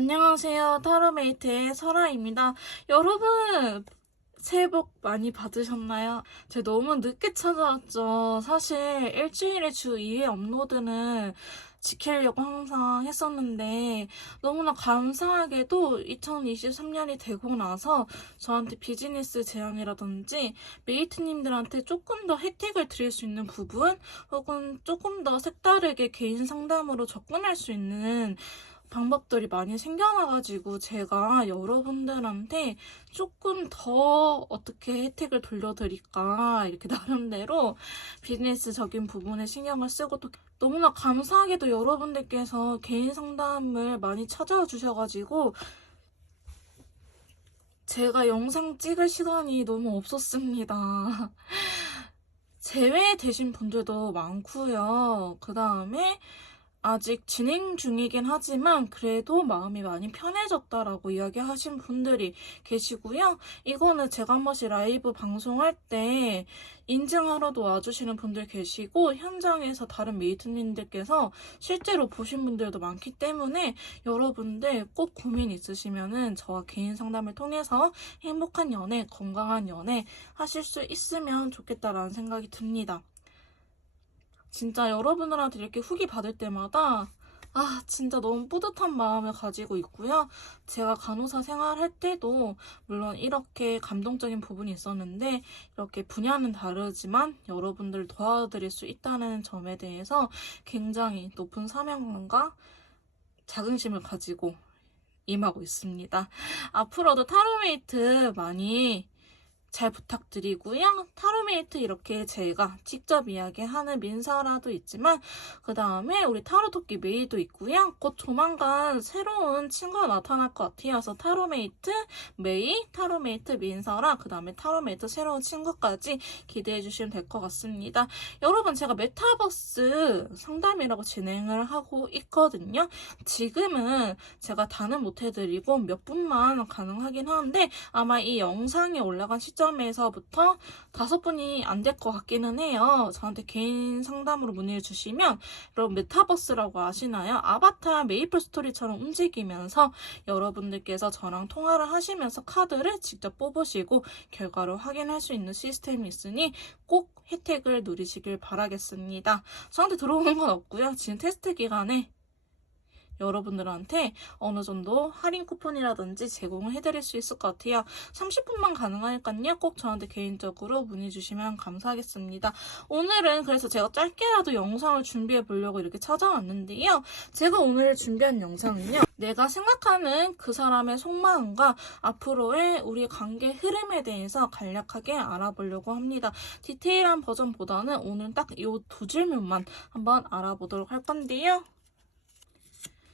안녕하세요. 타로메이트의 설아입니다. 여러분, 새해 복 많이 받으셨나요? 제가 너무 늦게 찾아왔죠. 사실 일주일에 주 2회 업로드는 지키려고 항상 했었는데 너무나 감사하게도 2023년이 되고 나서 저한테 비즈니스 제안이라든지 메이트님들한테 조금 더 혜택을 드릴 수 있는 부분 혹은 조금 더 색다르게 개인 상담으로 접근할 수 있는 방법들이 많이 생겨나가지고 제가 여러분들한테 조금 더 어떻게 혜택을 돌려드릴까 이렇게 나름대로 비즈니스적인 부분에 신경을 쓰고 또 너무나 감사하게도 여러분들께서 개인 상담을 많이 찾아와 주셔가지고 제가 영상 찍을 시간이 너무 없었습니다. 제외되신 분들도 많고요. 그 다음에 아직 진행 중이긴 하지만 그래도 마음이 많이 편해졌다라고 이야기하신 분들이 계시고요. 이거는 제가 한 번씩 라이브 방송할 때 인증하러도 와주시는 분들 계시고 현장에서 다른 메이트님들께서 실제로 보신 분들도 많기 때문에 여러분들 꼭 고민 있으시면은 저와 개인 상담을 통해서 행복한 연애, 건강한 연애 하실 수 있으면 좋겠다라는 생각이 듭니다. 진짜 여러분들한테 이렇게 후기 받을 때마다 진짜 너무 뿌듯한 마음을 가지고 있고요. 제가 간호사 생활할 때도 물론 이렇게 감동적인 부분이 있었는데 이렇게 분야는 다르지만 여러분들 도와드릴 수 있다는 점에 대해서 굉장히 높은 사명감과 자긍심을 가지고 임하고 있습니다. 앞으로도 타로메이트 많이 잘 부탁드리고요. 타로메이트 이렇게 제가 직접 이야기하는 민서라도 있지만 그 다음에 우리 타로토끼 메이도 있고요. 곧 조만간 새로운 친구가 나타날 것 같아요. 그래서 타로메이트 메이, 타로메이트 민서라 그 다음에 타로메이트 새로운 친구까지 기대해 주시면 될 것 같습니다. 여러분 제가 메타버스 상담이라고 진행을 하고 있거든요. 지금은 제가 다는 못해드리고 몇 분만 가능하긴 하는데 아마 이 영상이 올라간 시점에서부터 5분이 안 될 것 같기는 해요. 저한테 개인 상담으로 문의를 주시면 여러분 메타버스라고 아시나요? 아바타 메이플 스토리처럼 움직이면서 여러분들께서 저랑 통화를 하시면서 카드를 직접 뽑으시고 결과를 확인할 수 있는 시스템이 있으니 꼭 혜택을 누리시길 바라겠습니다. 저한테 들어오는 건 없고요. 지금 테스트 기간에 여러분들한테 어느 정도 할인 쿠폰이라든지 제공을 해드릴 수 있을 것 같아요. 30분만 가능하니까요. 꼭 저한테 개인적으로 문의 주시면 감사하겠습니다. 오늘은 그래서 제가 짧게라도 영상을 준비해 보려고 이렇게 찾아왔는데요. 제가 오늘 준비한 영상은요. 내가 생각하는 그 사람의 속마음과 앞으로의 우리 관계 흐름에 대해서 간략하게 알아보려고 합니다. 디테일한 버전보다는 오늘 딱 이 두 질문만 한번 알아보도록 할 건데요.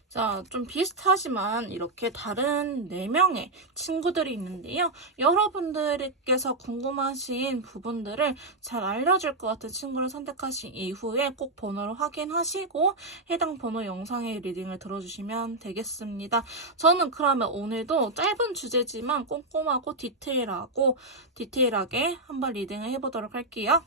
자, 좀 비슷하지만 이렇게 다른 4명의 친구들이 있는데요. 여러분들께서 궁금하신 부분들을 잘 알려줄 것 같은 친구를 선택하신 이후에 꼭 번호를 확인하시고 해당 번호 영상의 리딩을 들어주시면 되겠습니다. 저는 그러면 오늘도 짧은 주제지만 꼼꼼하고 디테일하게 한번 리딩을 해보도록 할게요.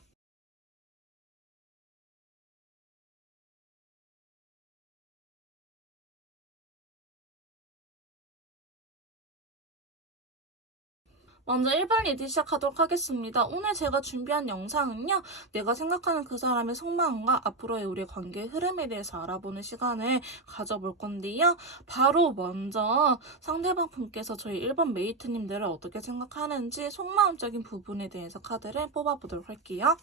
먼저 1번 리딩 시작하도록 하겠습니다. 오늘 제가 준비한 영상은요. 내가 생각하는 그 사람의 속마음과 앞으로의 우리의 관계의 흐름에 대해서 알아보는 시간을 가져볼 건데요. 바로 먼저 상대방 분께서 저희 1번 메이트님들을 어떻게 생각하는지 속마음적인 부분에 대해서 카드를 뽑아보도록 할게요.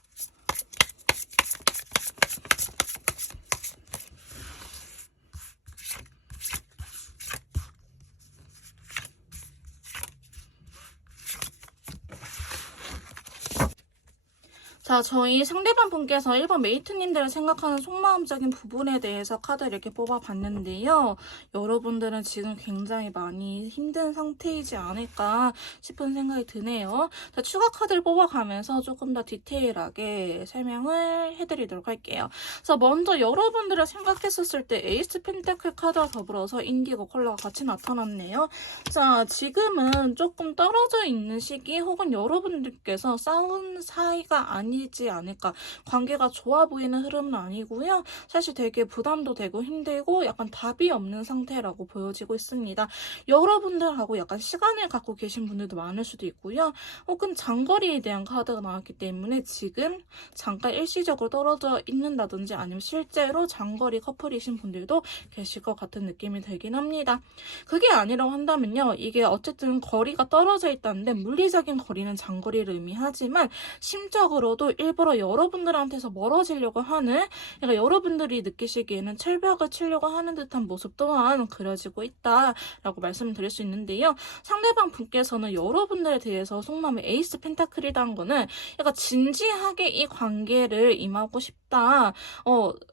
자, 저희 상대방 분께서 1번 메이트님들을 생각하는 속마음적인 부분에 대해서 카드를 이렇게 뽑아봤는데요. 여러분들은 지금 굉장히 많이 힘든 상태이지 않을까 싶은 생각이 드네요. 자, 추가 카드를 뽑아가면서 조금 더 디테일하게 설명을 해드리도록 할게요. 그래서 먼저 여러분들을 생각했었을 때 에이스 펜타클 카드와 더불어서 인디고 컬러가 같이 나타났네요. 자, 지금은 조금 떨어져 있는 시기 혹은 여러분들께서 싸운 사이가 아니 보이지 않을까. 관계가 좋아 보이는 흐름은 아니고요. 사실 되게 부담도 되고 힘들고 약간 답이 없는 상태라고 보여지고 있습니다. 여러분들하고 약간 시간을 갖고 계신 분들도 많을 수도 있고요. 혹은 장거리에 대한 카드가 나왔기 때문에 지금 잠깐 일시적으로 떨어져 있는다든지 아니면 실제로 장거리 커플이신 분들도 계실 것 같은 느낌이 들긴 합니다. 그게 아니라고 한다면요. 이게 어쨌든 거리가 떨어져 있다는데 물리적인 거리는 장거리를 의미하지만 심적으로도 일부러 여러분들한테서 멀어지려고 하는, 그러니까 여러분들이 느끼시기에는 철벽을 치려고 하는 듯한 모습 또한 그려지고 있다라고 말씀을 드릴 수 있는데요. 상대방 분께서는 여러분들에 대해서 속마음에 에이스 펜타클이라는 거는 약간 진지하게 이 관계를 임하고 싶다.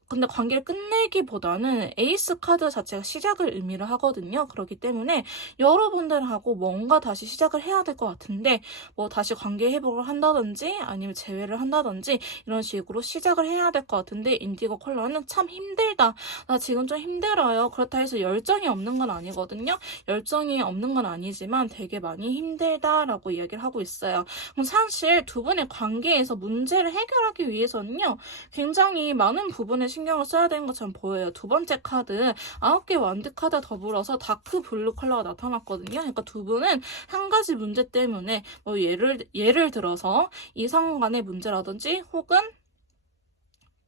근데 관계를 끝내기보다는 에이스 카드 자체가 시작을 의미를 하거든요. 그렇기 때문에 여러분들하고 뭔가 다시 시작을 해야 될 것 같은데 뭐 다시 관계 회복을 한다든지 아니면 재회를 한다든지 이런 식으로 시작을 해야 될 것 같은데 인디고 컬러는 참 힘들다. 나 지금 좀 힘들어요. 그렇다 해서 열정이 없는 건 아니거든요. 열정이 없는 건 아니지만 되게 많이 힘들다라고 이야기를 하고 있어요. 그럼 사실 두 분의 관계에서 문제를 해결하기 위해서는요. 굉장히 많은 부분에 신경을 써야 되는 것처럼 보여요. 두 번째 카드 9개 완드 카드 더불어서 다크 블루 컬러가 나타났거든요. 그러니까 두 분은 한 가지 문제 때문에 뭐 예를 들어서 이성 간의 문제라든지 혹은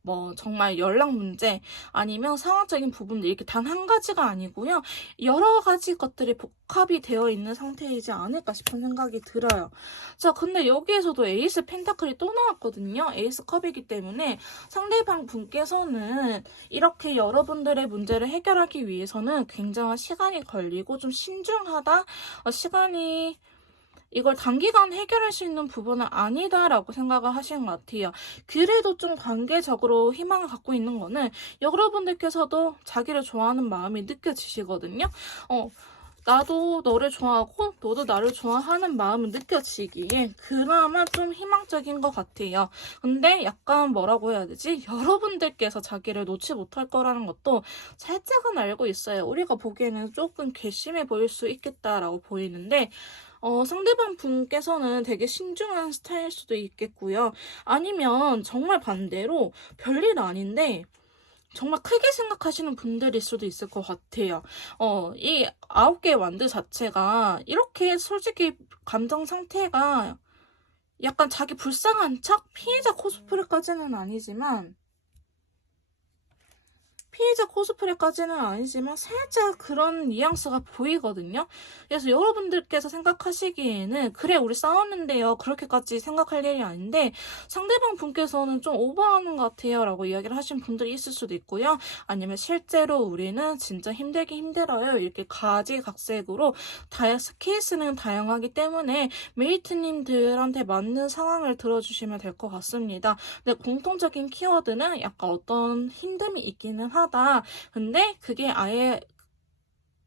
뭐 정말 연락 문제 아니면 상황적인 부분들 이렇게 단 한 가지가 아니고요. 여러 가지 것들이 복합이 되어 있는 상태이지 않을까 싶은 생각이 들어요. 자, 근데 여기에서도 에이스 펜타클이 또 나왔거든요. 에이스 컵이기 때문에 상대방 분께서는 이렇게 여러분들의 문제를 해결하기 위해서는 굉장한 시간이 걸리고 좀 신중하다. 이걸 단기간 해결할 수 있는 부분은 아니다라고 생각을 하시는 것 같아요. 그래도 좀 관계적으로 희망을 갖고 있는 거는 여러분들께서도 자기를 좋아하는 마음이 느껴지시거든요. 나도 너를 좋아하고 너도 나를 좋아하는 마음을 느껴지기에 그나마 좀 희망적인 것 같아요. 근데 약간 뭐라고 해야 되지? 여러분들께서 자기를 놓지 못할 거라는 것도 살짝은 알고 있어요. 우리가 보기에는 조금 괘씸해 보일 수 있겠다라고 보이는데 상대방 분께서는 되게 신중한 스타일 수도 있겠고요. 아니면 정말 반대로 별일 아닌데 정말 크게 생각하시는 분들일 수도 있을 것 같아요. 이 9개 완드 자체가 이렇게 솔직히 감정 상태가 약간 자기 불쌍한 척 피해자 코스프레까지는 아니지만 살짝 그런 뉘앙스가 보이거든요. 그래서 여러분들께서 생각하시기에는 그래 우리 싸웠는데요. 그렇게까지 생각할 일이 아닌데 상대방 분께서는 좀 오버하는 것 같아요 라고 이야기를 하신 분들이 있을 수도 있고요. 아니면 실제로 우리는 진짜 힘들긴 힘들어요. 이렇게 가지각색으로 케이스는 다양하기 때문에 메이트님들한테 맞는 상황을 들어주시면 될 것 같습니다. 근데 공통적인 키워드는 약간 어떤 힘듦이 있기는 하다. 근데 그게 아예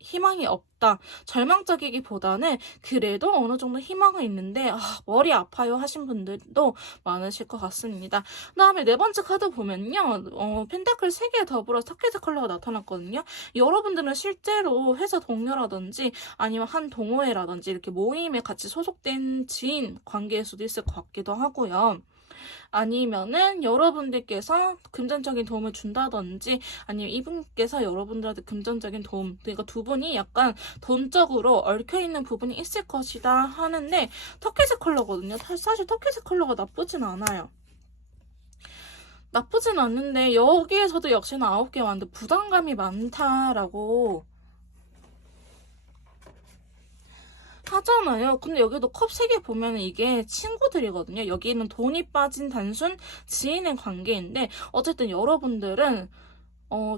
희망이 없다. 절망적이기보다는 그래도 어느 정도 희망은 있는데 머리 아파요 하신 분들도 많으실 것 같습니다. 그 다음에 네 번째 카드 보면요. 펜타클 3개 더불어 터키즈 컬러가 나타났거든요. 여러분들은 실제로 회사 동료라든지 아니면 한 동호회라든지 이렇게 모임에 같이 소속된 지인 관계일 수도 있을 것 같기도 하고요. 아니면은 여러분들께서 금전적인 도움을 준다든지 아니면 이분께서 여러분들한테 금전적인 도움, 그러니까 두 분이 약간 돈적으로 얽혀있는 부분이 있을 것이다 하는데 터키즈 컬러거든요. 사실 터키즈 컬러가 나쁘진 않아요. 나쁘진 않는데 여기에서도 역시나 9개 왔는데 부담감이 많다라고 하잖아요. 근데 여기도 컵 3개 보면 이게 친구들이거든요. 여기는 돈이 빠진 단순 지인의 관계인데 어쨌든 여러분들은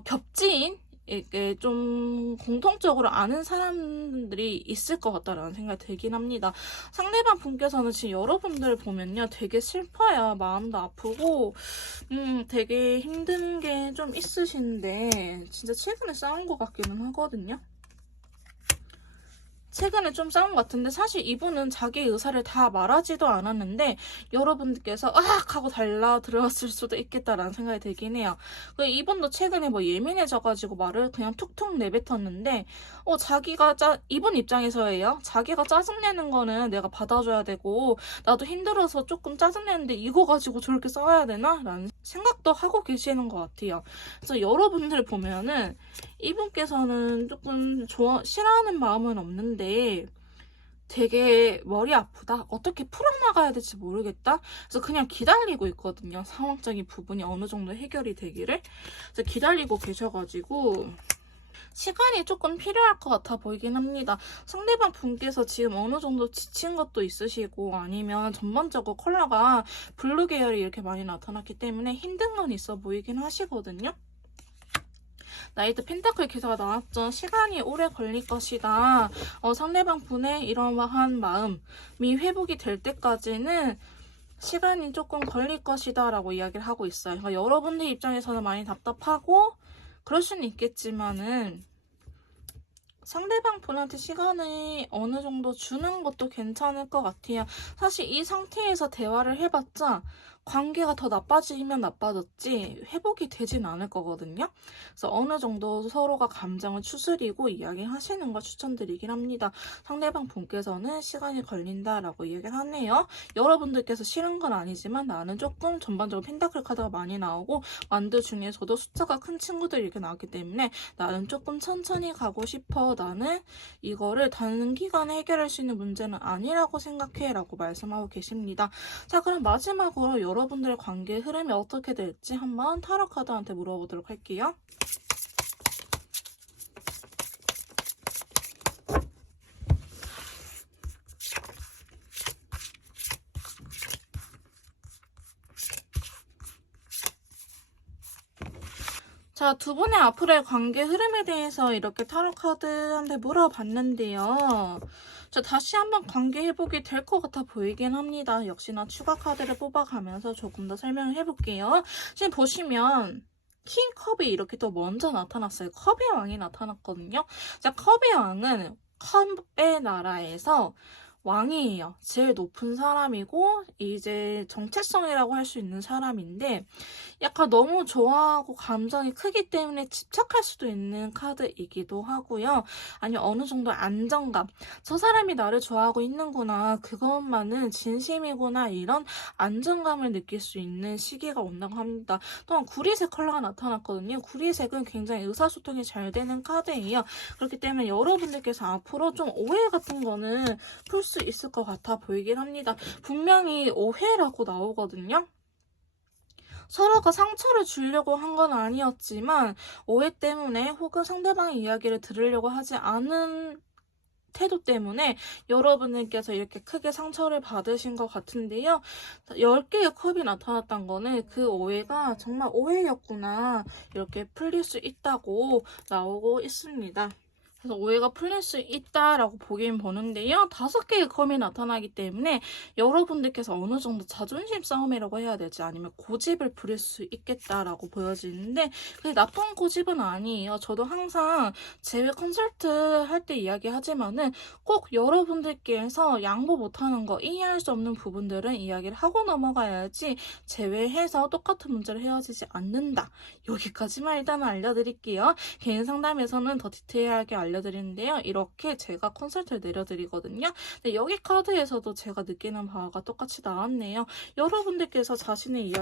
겹지인 이게 좀 공통적으로 아는 사람들이 있을 것 같다라는 생각이 들긴 합니다. 상대방 분께서는 지금 여러분들 보면요. 되게 슬퍼요. 마음도 아프고 되게 힘든 게 좀 있으신데 진짜 최근에 싸운 것 같기는 하거든요. 최근에 좀 싸운 것 같은데 사실 이분은 자기 의사를 다 말하지도 않았는데 여러분들께서 으악 하고 달라들었을 수도 있겠다라는 생각이 들긴 해요. 이분도 최근에 뭐 예민해져가지고 말을 그냥 툭툭 내뱉었는데 자기가 이분 입장에서예요. 자기가 짜증내는 거는 내가 받아줘야 되고 나도 힘들어서 조금 짜증내는데 이거 가지고 저렇게 싸워야 되나? 라는 생각도 하고 계시는 것 같아요. 그래서 여러분들 보면은 이분께서는 조금 싫어하는 마음은 없는데 되게 머리 아프다. 어떻게 풀어나가야 될지 모르겠다. 그래서 그냥 기다리고 있거든요. 상황적인 부분이 어느 정도 해결이 되기를. 그래서 기다리고 계셔가지고 시간이 조금 필요할 것 같아 보이긴 합니다. 상대방 분께서 지금 어느 정도 지친 것도 있으시고 아니면 전반적으로 컬러가 블루 계열이 이렇게 많이 나타났기 때문에 힘든 건 있어 보이긴 하시거든요. 나이트 펜타클 기사가 나왔죠. 시간이 오래 걸릴 것이다. 상대방 분의 이러한 마음이 회복이 될 때까지는 시간이 조금 걸릴 것이다 라고 이야기를 하고 있어요. 그러니까 여러분들 입장에서는 많이 답답하고 그럴 수는 있겠지만은 상대방 분한테 시간을 어느 정도 주는 것도 괜찮을 것 같아요. 사실 이 상태에서 대화를 해봤자 관계가 더 나빠지면 나빠졌지 회복이 되진 않을 거거든요. 그래서 어느 정도 서로가 감정을 추스리고 이야기하시는 걸 추천드리긴 합니다. 상대방 분께서는 시간이 걸린다라고 이야기를 하네요. 여러분들께서 싫은 건 아니지만 나는 조금 전반적으로 펜타클 카드가 많이 나오고 만두 중에서도 숫자가 큰 친구들이 이렇게 나왔기 때문에 나는 조금 천천히 가고 싶어. 나는 이거를 단기간에 해결할 수 있는 문제는 아니라고 생각해 라고 말씀하고 계십니다. 자, 그럼 마지막으로 여러분들의 관계의 흐름이 어떻게 될지 한번 타로 카드한테 물어보도록 할게요. 자, 두 분의 앞으로의 관계 흐름에 대해서 이렇게 타로 카드한테 물어봤는데요. 자, 다시 한번 관계 회복이 될 것 같아 보이긴 합니다. 역시나 추가 카드를 뽑아가면서 조금 더 설명을 해볼게요. 지금 보시면 킹컵이 이렇게 또 먼저 나타났어요. 컵의 왕이 나타났거든요. 자, 컵의 왕은 컵의 나라에서 왕이에요. 제일 높은 사람이고 이제 정체성이라고 할 수 있는 사람인데 약간 너무 좋아하고 감정이 크기 때문에 집착할 수도 있는 카드이기도 하고요. 아니면 어느 정도 안정감. 저 사람이 나를 좋아하고 있는구나. 그것만은 진심이구나. 이런 안정감을 느낄 수 있는 시기가 온다고 합니다. 또한 구리색 컬러가 나타났거든요. 구리색은 굉장히 의사소통이 잘 되는 카드예요. 그렇기 때문에 여러분들께서 앞으로 좀 오해 같은 거는 풀 수 있을 것 같아 보이긴 합니다. 분명히 오해라고 나오거든요. 서로가 상처를 주려고 한 건 아니었지만 오해 때문에 혹은 상대방의 이야기를 들으려고 하지 않은 태도 때문에 여러분들께서 이렇게 크게 상처를 받으신 것 같은데요. 10개의 컵이 나타났던 거는 그 오해가 정말 오해였구나 이렇게 풀릴 수 있다고 나오고 있습니다. 그래서 오해가 풀릴 수 있다라고 보긴 보는데요. 5개의 컵이 나타나기 때문에 여러분들께서 어느 정도 자존심 싸움이라고 해야 되지 아니면 고집을 부릴 수 있겠다라고 보여지는데 그게 나쁜 고집은 아니에요. 저도 항상 제외 컨설트 할 때 이야기하지만은 꼭 여러분들께서 양보 못하는 거 이해할 수 없는 부분들은 이야기를 하고 넘어가야지 제외해서 똑같은 문제로 헤어지지 않는다. 여기까지만 일단은 알려드릴게요. 개인 상담에서는 더 디테일하게 알려드리는데요. 이렇게 제가 컨설트를 내려드리거든요. 근데 여기 카드에서도 제가 느끼는 바가 똑같이 나왔네요. 여러분들께서 자신의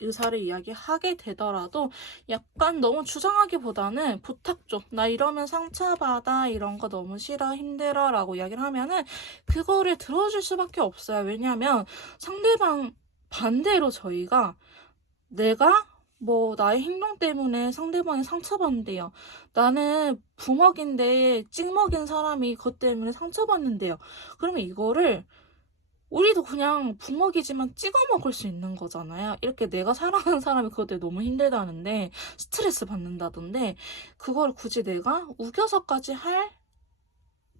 의사를 이야기하게 되더라도 약간 너무 주장하기보다는 부탁 좀. 나 이러면 상처받아. 이런 거 너무 싫어. 힘들어. 라고 이야기를 하면은 그거를 들어줄 수밖에 없어요. 왜냐하면 상대방 반대로 저희가 내가 나의 행동 때문에 상대방이 상처받는데요. 나는 부먹인데 찍먹인 사람이 그것 때문에 상처받는데요. 그러면 이거를 우리도 그냥 부먹이지만 찍어 먹을 수 있는 거잖아요. 이렇게 내가 사랑하는 사람이 그것 때문에 너무 힘들다는데 스트레스 받는다던데 그걸 굳이 내가 우겨서까지 할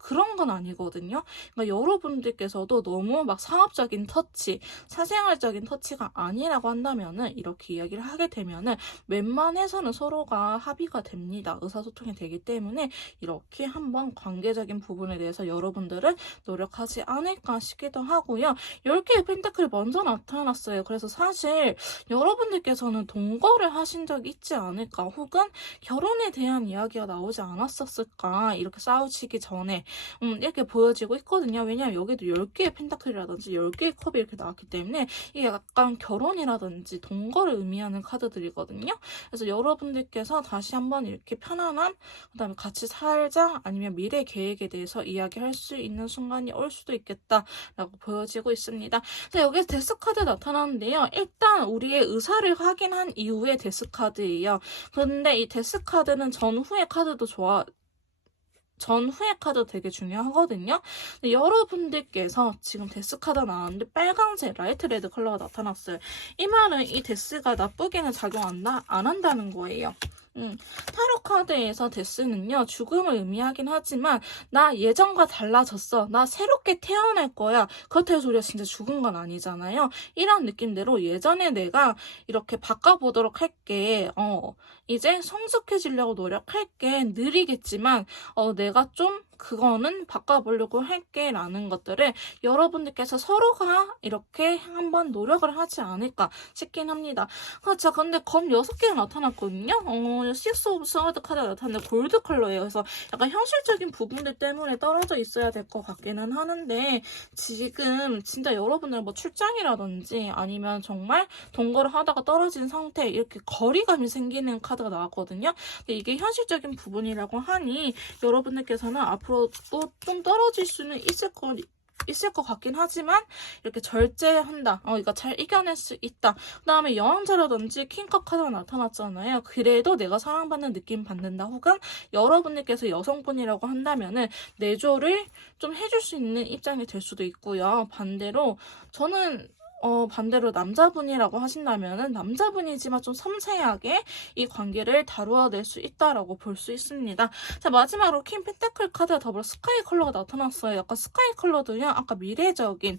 그런 건 아니거든요. 그러니까 여러분들께서도 너무 막 상업적인 터치, 사생활적인 터치가 아니라고 한다면은 이렇게 이야기를 하게 되면은 웬만해서는 서로가 합의가 됩니다. 의사소통이 되기 때문에 이렇게 한번 관계적인 부분에 대해서 여러분들은 노력하지 않을까 싶기도 하고요. 10개의 펜타클이 먼저 나타났어요. 그래서 사실 여러분들께서는 동거를 하신 적이 있지 않을까, 혹은 결혼에 대한 이야기가 나오지 않았었을까, 이렇게 싸우시기 전에 이렇게 보여지고 있거든요. 왜냐하면 여기도 10개의 펜타클이라든지 10개의 컵이 이렇게 나왔기 때문에 이게 약간 결혼이라든지 동거를 의미하는 카드들이거든요. 그래서 여러분들께서 다시 한번 이렇게 편안한, 그 다음에 같이 살자, 아니면 미래 계획에 대해서 이야기할 수 있는 순간이 올 수도 있겠다라고 보여지고 있습니다. 자, 여기서 데스카드 나타나는데요. 일단 우리의 의사를 확인한 이후에 데스카드예요. 근데 이 데스카드는 전후의 카드도 전후의 카드 되게 중요하거든요. 근데 여러분들께서 지금 데스 카드 나왔는데 빨강색 라이트 레드 컬러가 나타났어요. 이 말은 이 데스가 나쁘게는 작용 안 한다는 거예요. 타로 카드에서 데스는요, 죽음을 의미하긴 하지만 나 예전과 달라졌어, 나 새롭게 태어날 거야, 그렇다고 해서 우리가 진짜 죽은 건 아니잖아요. 이런 느낌대로 예전에 내가 이렇게 바꿔보도록 할게, 이제 성숙해지려고 노력할게, 느리겠지만 내가 좀 그거는 바꿔보려고 할게 라는 것들을 여러분들께서 서로가 이렇게 한번 노력을 하지 않을까 싶긴 합니다. 자, 근데 검 6개가 나타났거든요. 식스 오브 스워드 카드가 나타났는데 골드 컬러예요. 그래서 약간 현실적인 부분들 때문에 떨어져 있어야 될 것 같기는 하는데, 지금 진짜 여러분들 뭐 출장이라든지 아니면 정말 동거를 하다가 떨어진 상태, 이렇게 거리감이 생기는 카드가 나왔거든요. 근데 이게 현실적인 부분이라고 하니 여러분들께서는 앞으로 또 좀 떨어질 수는 있을 것 같긴 하지만 이렇게 절제한다. 이거 잘 이겨낼 수 있다. 그 다음에 여왕자라든지 킹컵 카드가 나타났잖아요. 그래도 내가 사랑받는 느낌 받는다. 혹은 여러분들께서 여성분이라고 한다면은 내조를 좀 해줄 수 있는 입장이 될 수도 있고요. 반대로 저는 반대로 남자분이라고 하신다면은 남자분이지만 좀 섬세하게 이 관계를 다루어낼 수 있다라고 볼 수 있습니다. 자, 마지막으로 킹 펜타클 카드와 더불어 스카이 컬러가 나타났어요. 약간 스카이 컬러도요, 아까 미래적인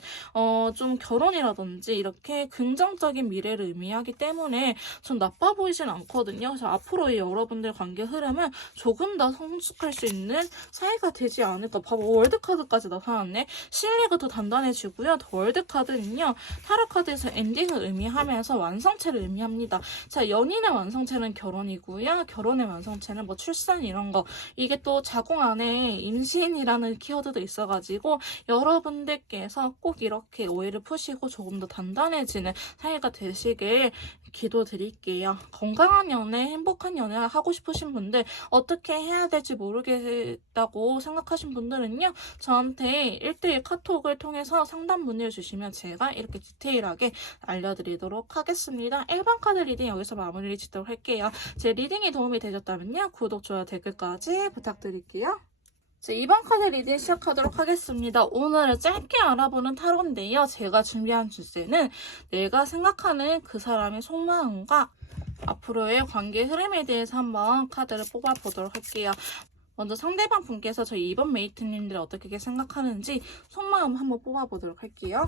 좀 결혼이라든지 이렇게 긍정적인 미래를 의미하기 때문에 좀 나빠 보이진 않거든요. 그래서 앞으로의 여러분들 관계 흐름은 조금 더 성숙할 수 있는 사이가 되지 않을까. 봐봐, 월드 카드까지 나타났네. 실리가 더 단단해지고요. 더 월드 카드는요, 타로 카드에서 엔딩을 의미하면서 완성체를 의미합니다. 자, 연인의 완성체는 결혼이고요. 결혼의 완성체는 뭐 출산 이런 거. 이게 또 자궁 안에 임신이라는 키워드도 있어가지고 여러분들께서 꼭 이렇게 오해를 푸시고 조금 더 단단해지는 사이가 되시길 기도드릴게요. 건강한 연애, 행복한 연애 하고 싶으신 분들, 어떻게 해야 될지 모르겠다고 생각하신 분들은요, 저한테 1대1 카톡을 통해서 상담 문의를 주시면 제가 이렇게 디테일하게 알려드리도록 하겠습니다. 1번 카드 리딩 여기서 마무리 짓도록 할게요. 제 리딩이 도움이 되셨다면요, 구독, 좋아요, 댓글까지 부탁드릴게요. 자, 2번 카드 리딩 시작하도록 하겠습니다. 오늘은 짧게 알아보는 타로인데요. 제가 준비한 주제는 내가 생각하는 그 사람의 속마음과 앞으로의 관계 흐름에 대해서 한번 카드를 뽑아보도록 할게요. 먼저 상대방 분께서 저희 2번 메이트님들 어떻게 생각하는지 속마음 한번 뽑아보도록 할게요.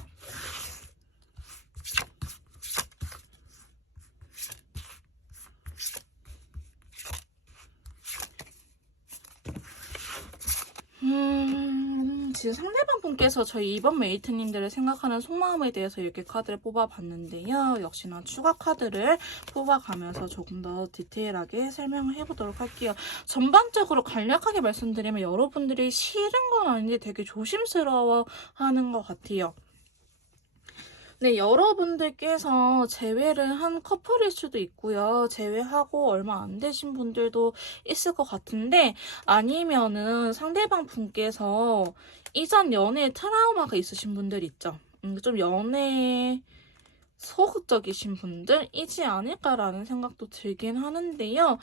지금 상대방 분께서 저희 2번 메이트님들을 생각하는 속마음에 대해서 이렇게 카드를 뽑아봤는데요. 역시나 추가 카드를 뽑아가면서 조금 더 디테일하게 설명을 해보도록 할게요. 전반적으로 간략하게 말씀드리면 여러분들이 싫은 건 아닌데 되게 조심스러워하는 것 같아요. 네, 여러분들께서 재회를 한 커플일 수도 있고요. 재회하고 얼마 안 되신 분들도 있을 것 같은데, 아니면은 상대방 분께서 이전 연애에 트라우마가 있으신 분들 있죠. 좀 연애 소극적이신 분들이지 않을까라는 생각도 들긴 하는데요.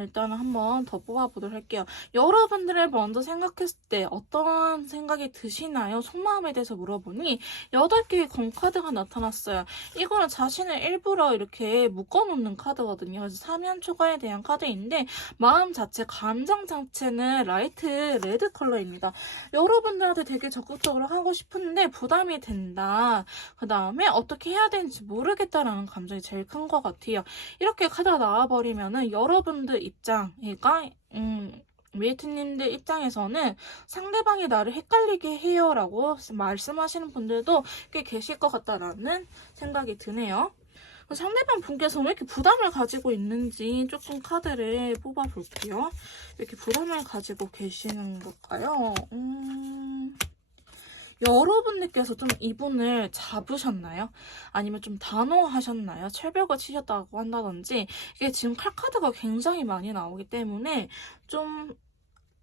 일단은 한번 더 뽑아보도록 할게요. 여러분들을 먼저 생각했을 때 어떤 생각이 드시나요? 속마음에 대해서 물어보니 8개의 검카드가 나타났어요. 이거는 자신을 일부러 이렇게 묶어놓는 카드거든요. 그래서 사면 초과에 대한 카드인데 마음 자체, 감정 자체는 라이트 레드 컬러입니다. 여러분들한테 되게 적극적으로 하고 싶은데 부담이 된다. 그 다음에 어떻게 해야 되는지 모르겠다라는 감정이 제일 큰 것 같아요. 이렇게 카드가 나와버리면은 여러분들 입장, 그러니까 웨이트님들 입장에서는 상대방이 나를 헷갈리게 해요 라고 말씀하시는 분들도 꽤 계실 것 같다라는 생각이 드네요. 상대방 분께서 왜 이렇게 부담을 가지고 있는지 조금 카드를 뽑아볼게요. 왜 이렇게 부담을 가지고 계시는 걸까요? 여러분들께서 좀 이분을 잡으셨나요? 아니면 좀 단호하셨나요? 철벽을 치셨다고 한다든지 이게 지금 칼카드가 굉장히 많이 나오기 때문에 좀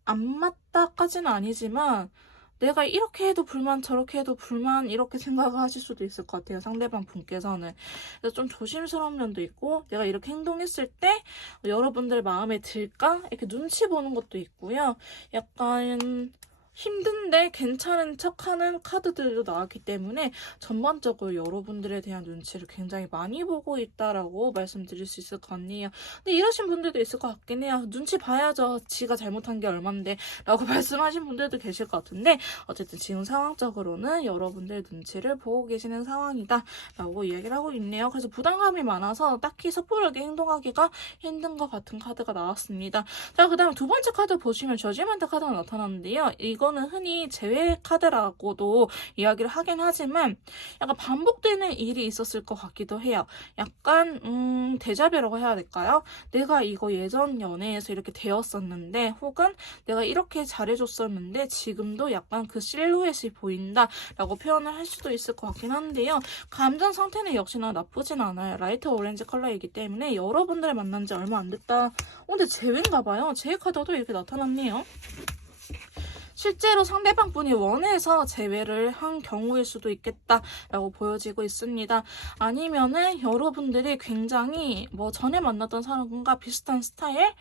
안 맞다까지는 아니지만 내가 이렇게 해도 불만 저렇게 해도 불만 이렇게 생각을 하실 수도 있을 것 같아요. 상대방 분께서는. 그래서 좀 조심스러운 면도 있고 내가 이렇게 행동했을 때 여러분들 마음에 들까? 이렇게 눈치 보는 것도 있고요. 약간 힘든데 괜찮은 척하는 카드들도 나왔기 때문에 전반적으로 여러분들에 대한 눈치를 굉장히 많이 보고 있다라고 말씀드릴 수 있을 것 같네요. 근데 이러신 분들도 있을 것 같긴 해요. 눈치 봐야죠. 지가 잘못한 게 얼만데 라고 말씀하신 분들도 계실 것 같은데 어쨌든 지금 상황적으로는 여러분들 눈치를 보고 계시는 상황이다 라고 이야기를 하고 있네요. 그래서 부담감이 많아서 딱히 섣부르게 행동하기가 힘든 것 같은 카드가 나왔습니다. 자, 그 다음 두 번째 카드 보시면 저지먼트 카드가 나타났는데요. 이거는 흔히 제외 카드라고도 이야기를 하긴 하지만 약간 반복되는 일이 있었을 것 같기도 해요. 약간 데자뷰라고 해야 될까요? 내가 이거 예전 연애에서 이렇게 되었었는데 혹은 내가 이렇게 잘해줬었는데 지금도 약간 그 실루엣이 보인다 라고 표현을 할 수도 있을 것 같긴 한데요. 감정 상태는 역시나 나쁘진 않아요. 라이트 오렌지 컬러이기 때문에 여러분들을 만난 지 얼마 안 됐다. 근데 제외인가 봐요. 제외 카드도 이렇게 나타났네요. 실제로 상대방 분이 원해서 제외를 한 경우일 수도 있겠다라고 보여지고 있습니다. 아니면은 여러분들이 굉장히 뭐 전에 만났던 사람과 비슷한 스타일,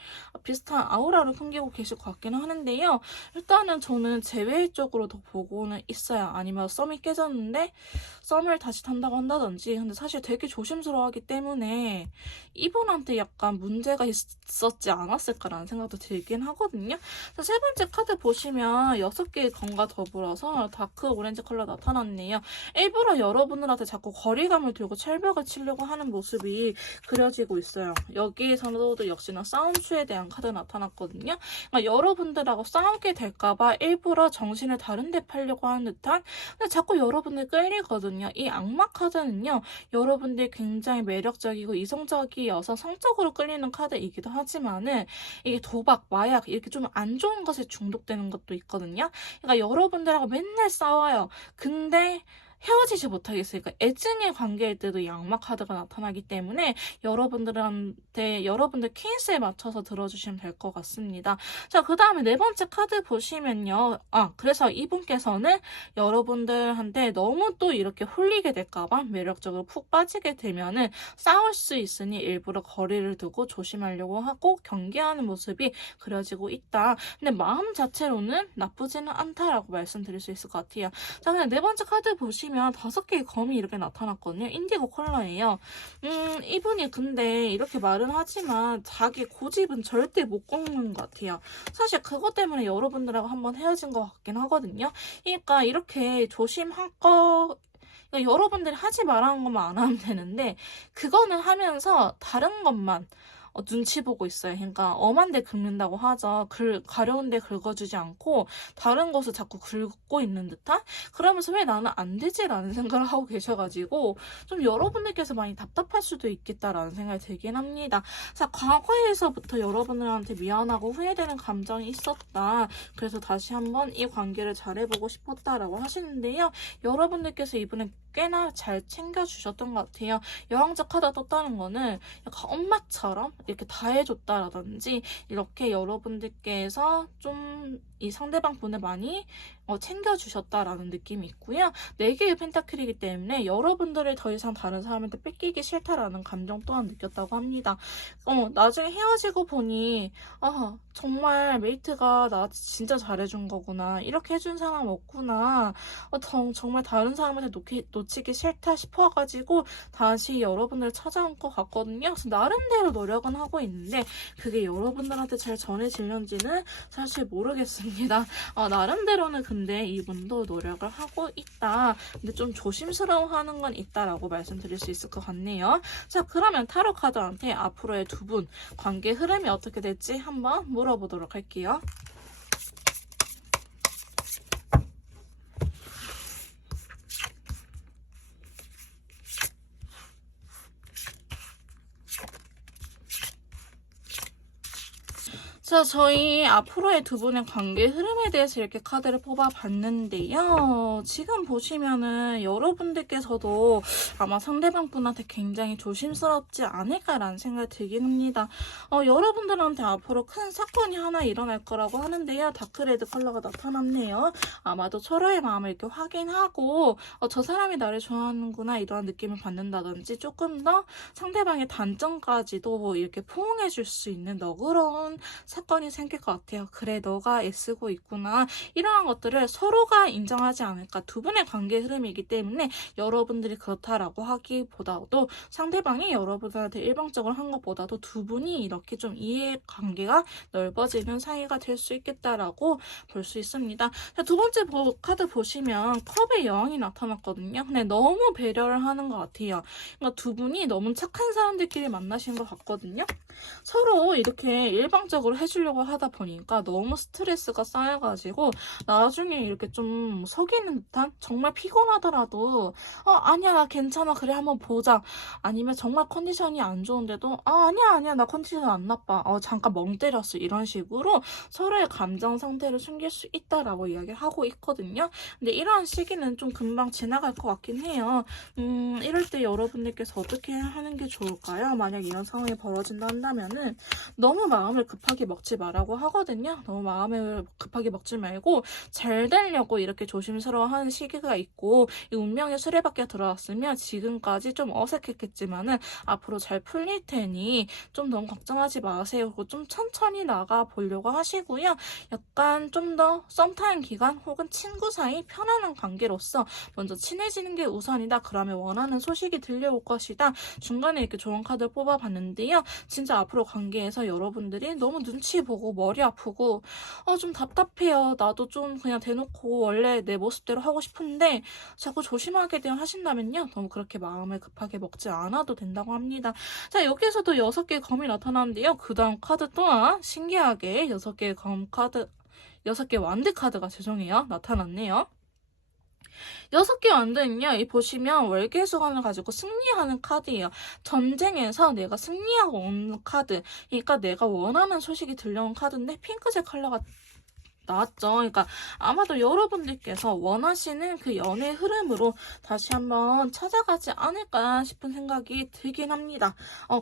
비슷한 아우라를 풍기고 계실 것 같기는 하는데요. 일단은 저는 제외 쪽으로 더 보고는 있어요. 아니면 썸이 깨졌는데 썸을 다시 탄다고 한다든지. 근데 사실 되게 조심스러워하기 때문에 이분한테 약간 문제가 있었지 않았을까라는 생각도 들긴 하거든요. 세 번째 카드 보시면 6개의 검과 더불어서 다크 오렌지 컬러 나타났네요. 일부러 여러분들한테 자꾸 거리감을 두고 철벽을 치려고 하는 모습이 그려지고 있어요. 여기에서도 역시나 싸움추에 대한 카드 나타났거든요. 그러니까 여러분들하고 싸우게 될까봐 일부러 정신을 다른 데 팔려고 하는 듯한 근데 자꾸 여러분들 끌리거든요. 이 악마 카드는요. 여러분들이 굉장히 매력적이고 이성적이어서 성적으로 끌리는 카드이기도 하지만은 이게 도박, 마약 이렇게 좀 안 좋은 것에 중독되는 것도 있거든요. 그러니까 여러분들하고 맨날 싸워요. 근데 헤어지지 못하겠으니까 애증의 관계일 때도 이 악마 카드가 나타나기 때문에 여러분들한테 여러분들 케이스에 맞춰서 들어주시면 될 것 같습니다. 자, 그 다음에 네 번째 카드 보시면요. 그래서 이분께서는 여러분들한테 너무 또 이렇게 홀리게 될까봐 매력적으로 푹 빠지게 되면은 싸울 수 있으니 일부러 거리를 두고 조심하려고 하고 경계하는 모습이 그려지고 있다. 근데 마음 자체로는 나쁘지는 않다라고 말씀드릴 수 있을 것 같아요. 자, 그냥 네 번째 카드 보시면 5개의 검이 이렇게 나타났거든요. 인디고 컬러예요. 이분이 근데 이렇게 말은 하지만 자기 고집은 절대 못 꺾는 것 같아요. 사실 그것 때문에 여러분들하고 한번 헤어진 것 같긴 하거든요. 그러니까 이렇게 조심할 거 그러니까 여러분들이 하지 말라는 것만 안 하면 되는데 그거는 하면서 다른 것만 눈치 보고 있어요. 그러니까 엄한 데 긁는다고 하죠. 가려운 데 긁어주지 않고 다른 곳을 자꾸 긁고 있는 듯한? 그러면서 왜 나는 안 되지? 라는 생각을 하고 계셔가지고 좀 여러분들께서 많이 답답할 수도 있겠다라는 생각이 들긴 합니다. 자, 과거에서부터 여러분들한테 미안하고 후회되는 감정이 있었다. 그래서 다시 한번 이 관계를 잘해보고 싶었다라고 하시는데요. 여러분들께서 이분을 꽤나 잘 챙겨주셨던 것 같아요. 여왕적 카드가 떴다는 거는 약간 엄마처럼 이렇게 다 해줬다라든지 이렇게 여러분들께서 좀 이 상대방 분을 많이 챙겨주셨다라는 느낌이 있고요. 4개의 펜타클이기 때문에 여러분들을 더 이상 다른 사람한테 뺏기기 싫다라는 감정 또한 느꼈다고 합니다. 나중에 헤어지고 보니 정말 메이트가 나한테 진짜 잘해준 거구나. 이렇게 해준 사람 없구나. 정말 다른 사람한테 놓치기 싫다 싶어가지고 다시 여러분들 찾아온 것 같거든요. 그래서 나름대로 노력은 하고 있는데 그게 여러분들한테 잘 전해질는지는 사실 모르겠습니다. 나름대로는 근데 이분도 노력을 하고 있다. 근데 좀 조심스러워하는 건 있다라고 말씀드릴 수 있을 것 같네요. 자, 그러면 타로 카드한테 앞으로의 두 분 관계 흐름이 어떻게 될지 한번 물어보도록 할게요. 자, 저희 앞으로의 두 분의 관계 흐름에 대해서 이렇게 카드를 뽑아봤는데요. 지금 보시면은 여러분들께서도 아마 상대방 분한테 굉장히 조심스럽지 않을까라는 생각이 들긴 합니다. 여러분들한테 앞으로 큰 사건이 하나 일어날 거라고 하는데요. 다크레드 컬러가 나타났네요. 아마도 서로의 마음을 이렇게 확인하고 저 사람이 나를 좋아하는구나 이러한 느낌을 받는다든지 조금 더 상대방의 단점까지도 이렇게 포옹해줄 수 있는 너그러운 사건이 생길 것 같아요. 그래, 너가 애쓰고 있구나. 이러한 것들을 서로가 인정하지 않을까. 두 분의 관계 흐름이기 때문에 여러분들이 그렇다라고 하기보다도 상대방이 여러분들한테 일방적으로 한 것보다도 두 분이 이렇게 좀 이해관계가 넓어지는 사이가 될 수 있겠다라고 볼 수 있습니다. 자, 두 번째 카드 보시면 컵의 여왕이 나타났거든요. 근데 너무 배려를 하는 것 같아요. 그러니까 두 분이 너무 착한 사람들끼리 만나신 것 같거든요. 서로 이렇게 일방적으로 해주려고 하다 보니까 너무 스트레스가 쌓여가지고 나중에 이렇게 좀 속이는 듯한, 정말 피곤하더라도 아니야 나 괜찮아 그래 한번 보자, 아니면 정말 컨디션이 안 좋은데도 아니야 나 컨디션 안 나빠, 잠깐 멍 때렸어, 이런 식으로 서로의 감정 상태를 숨길 수 있다라고 이야기를 하고 있거든요. 근데 이러한 시기는 좀 금방 지나갈 것 같긴 해요. 이럴 때 여러분들께서 어떻게 하는 게 좋을까요? 만약 이런 상황이 벌어진다 한다면은 너무 마음을 급하게 먹지 말라고 하거든요. 너무 마음을 급하게 먹지 말고 잘 되려고 이렇게 조심스러워하는 시기가 있고, 이 운명의 수레바퀴가 들어왔으면 지금까지 좀 어색했겠지만은 앞으로 잘 풀릴 테니 좀 너무 걱정하지 마세요. 그리고 좀 천천히 나가 보려고 하시고요. 약간 좀 더 썸타임 기간 혹은 친구 사이 편안한 관계로서 먼저 친해지는 게 우선이다. 그러면 원하는 소식이 들려올 것이다. 중간에 이렇게 좋은 카드를 뽑아봤는데요. 진짜 앞으로 관계에서 여러분들이 너무 눈치 보고 머리 아프고 좀 답답해요. 나도 좀 그냥 대놓고 원래 내 모습대로 하고 싶은데 자꾸 조심하게 되어 하신다면요. 너무 그렇게 마음을 급하게 먹지 않아도 된다고 합니다. 자, 여기에서도 6개의 검이 나타나는데요. 그 다음 카드 또한 신기하게 6개의 검 카드, 6개 완드 카드가 죄송해요. 나타났네요. 6개 완드는요, 이 보시면 월계수관을 가지고 승리하는 카드예요. 전쟁에서 내가 승리하고 온 카드. 그러니까 내가 원하는 소식이 들려온 카드인데 핑크색 컬러가 나왔죠. 그러니까 아마도 여러분들께서 원하시는 그 연애 흐름으로 다시 한번 찾아가지 않을까 싶은 생각이 들긴 합니다.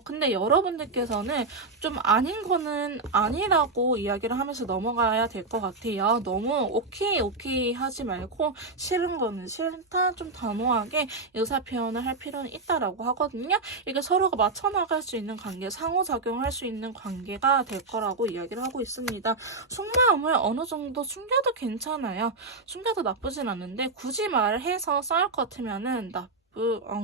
근데 여러분들께서는 좀 아닌 거는 아니라고 이야기를 하면서 넘어가야 될 것 같아요. 너무 오케이 하지 말고 싫은 거는 싫다, 좀 단호하게 의사 표현을 할 필요는 있다라고 하거든요. 이게 서로가 맞춰나갈 수 있는 관계, 상호작용할 수 있는 관계가 될 거라고 이야기를 하고 있습니다. 속마음을 어느 정도 숨겨도 괜찮아요. 숨겨도 나쁘진 않은데 굳이 말해서 싸울 것 같으면은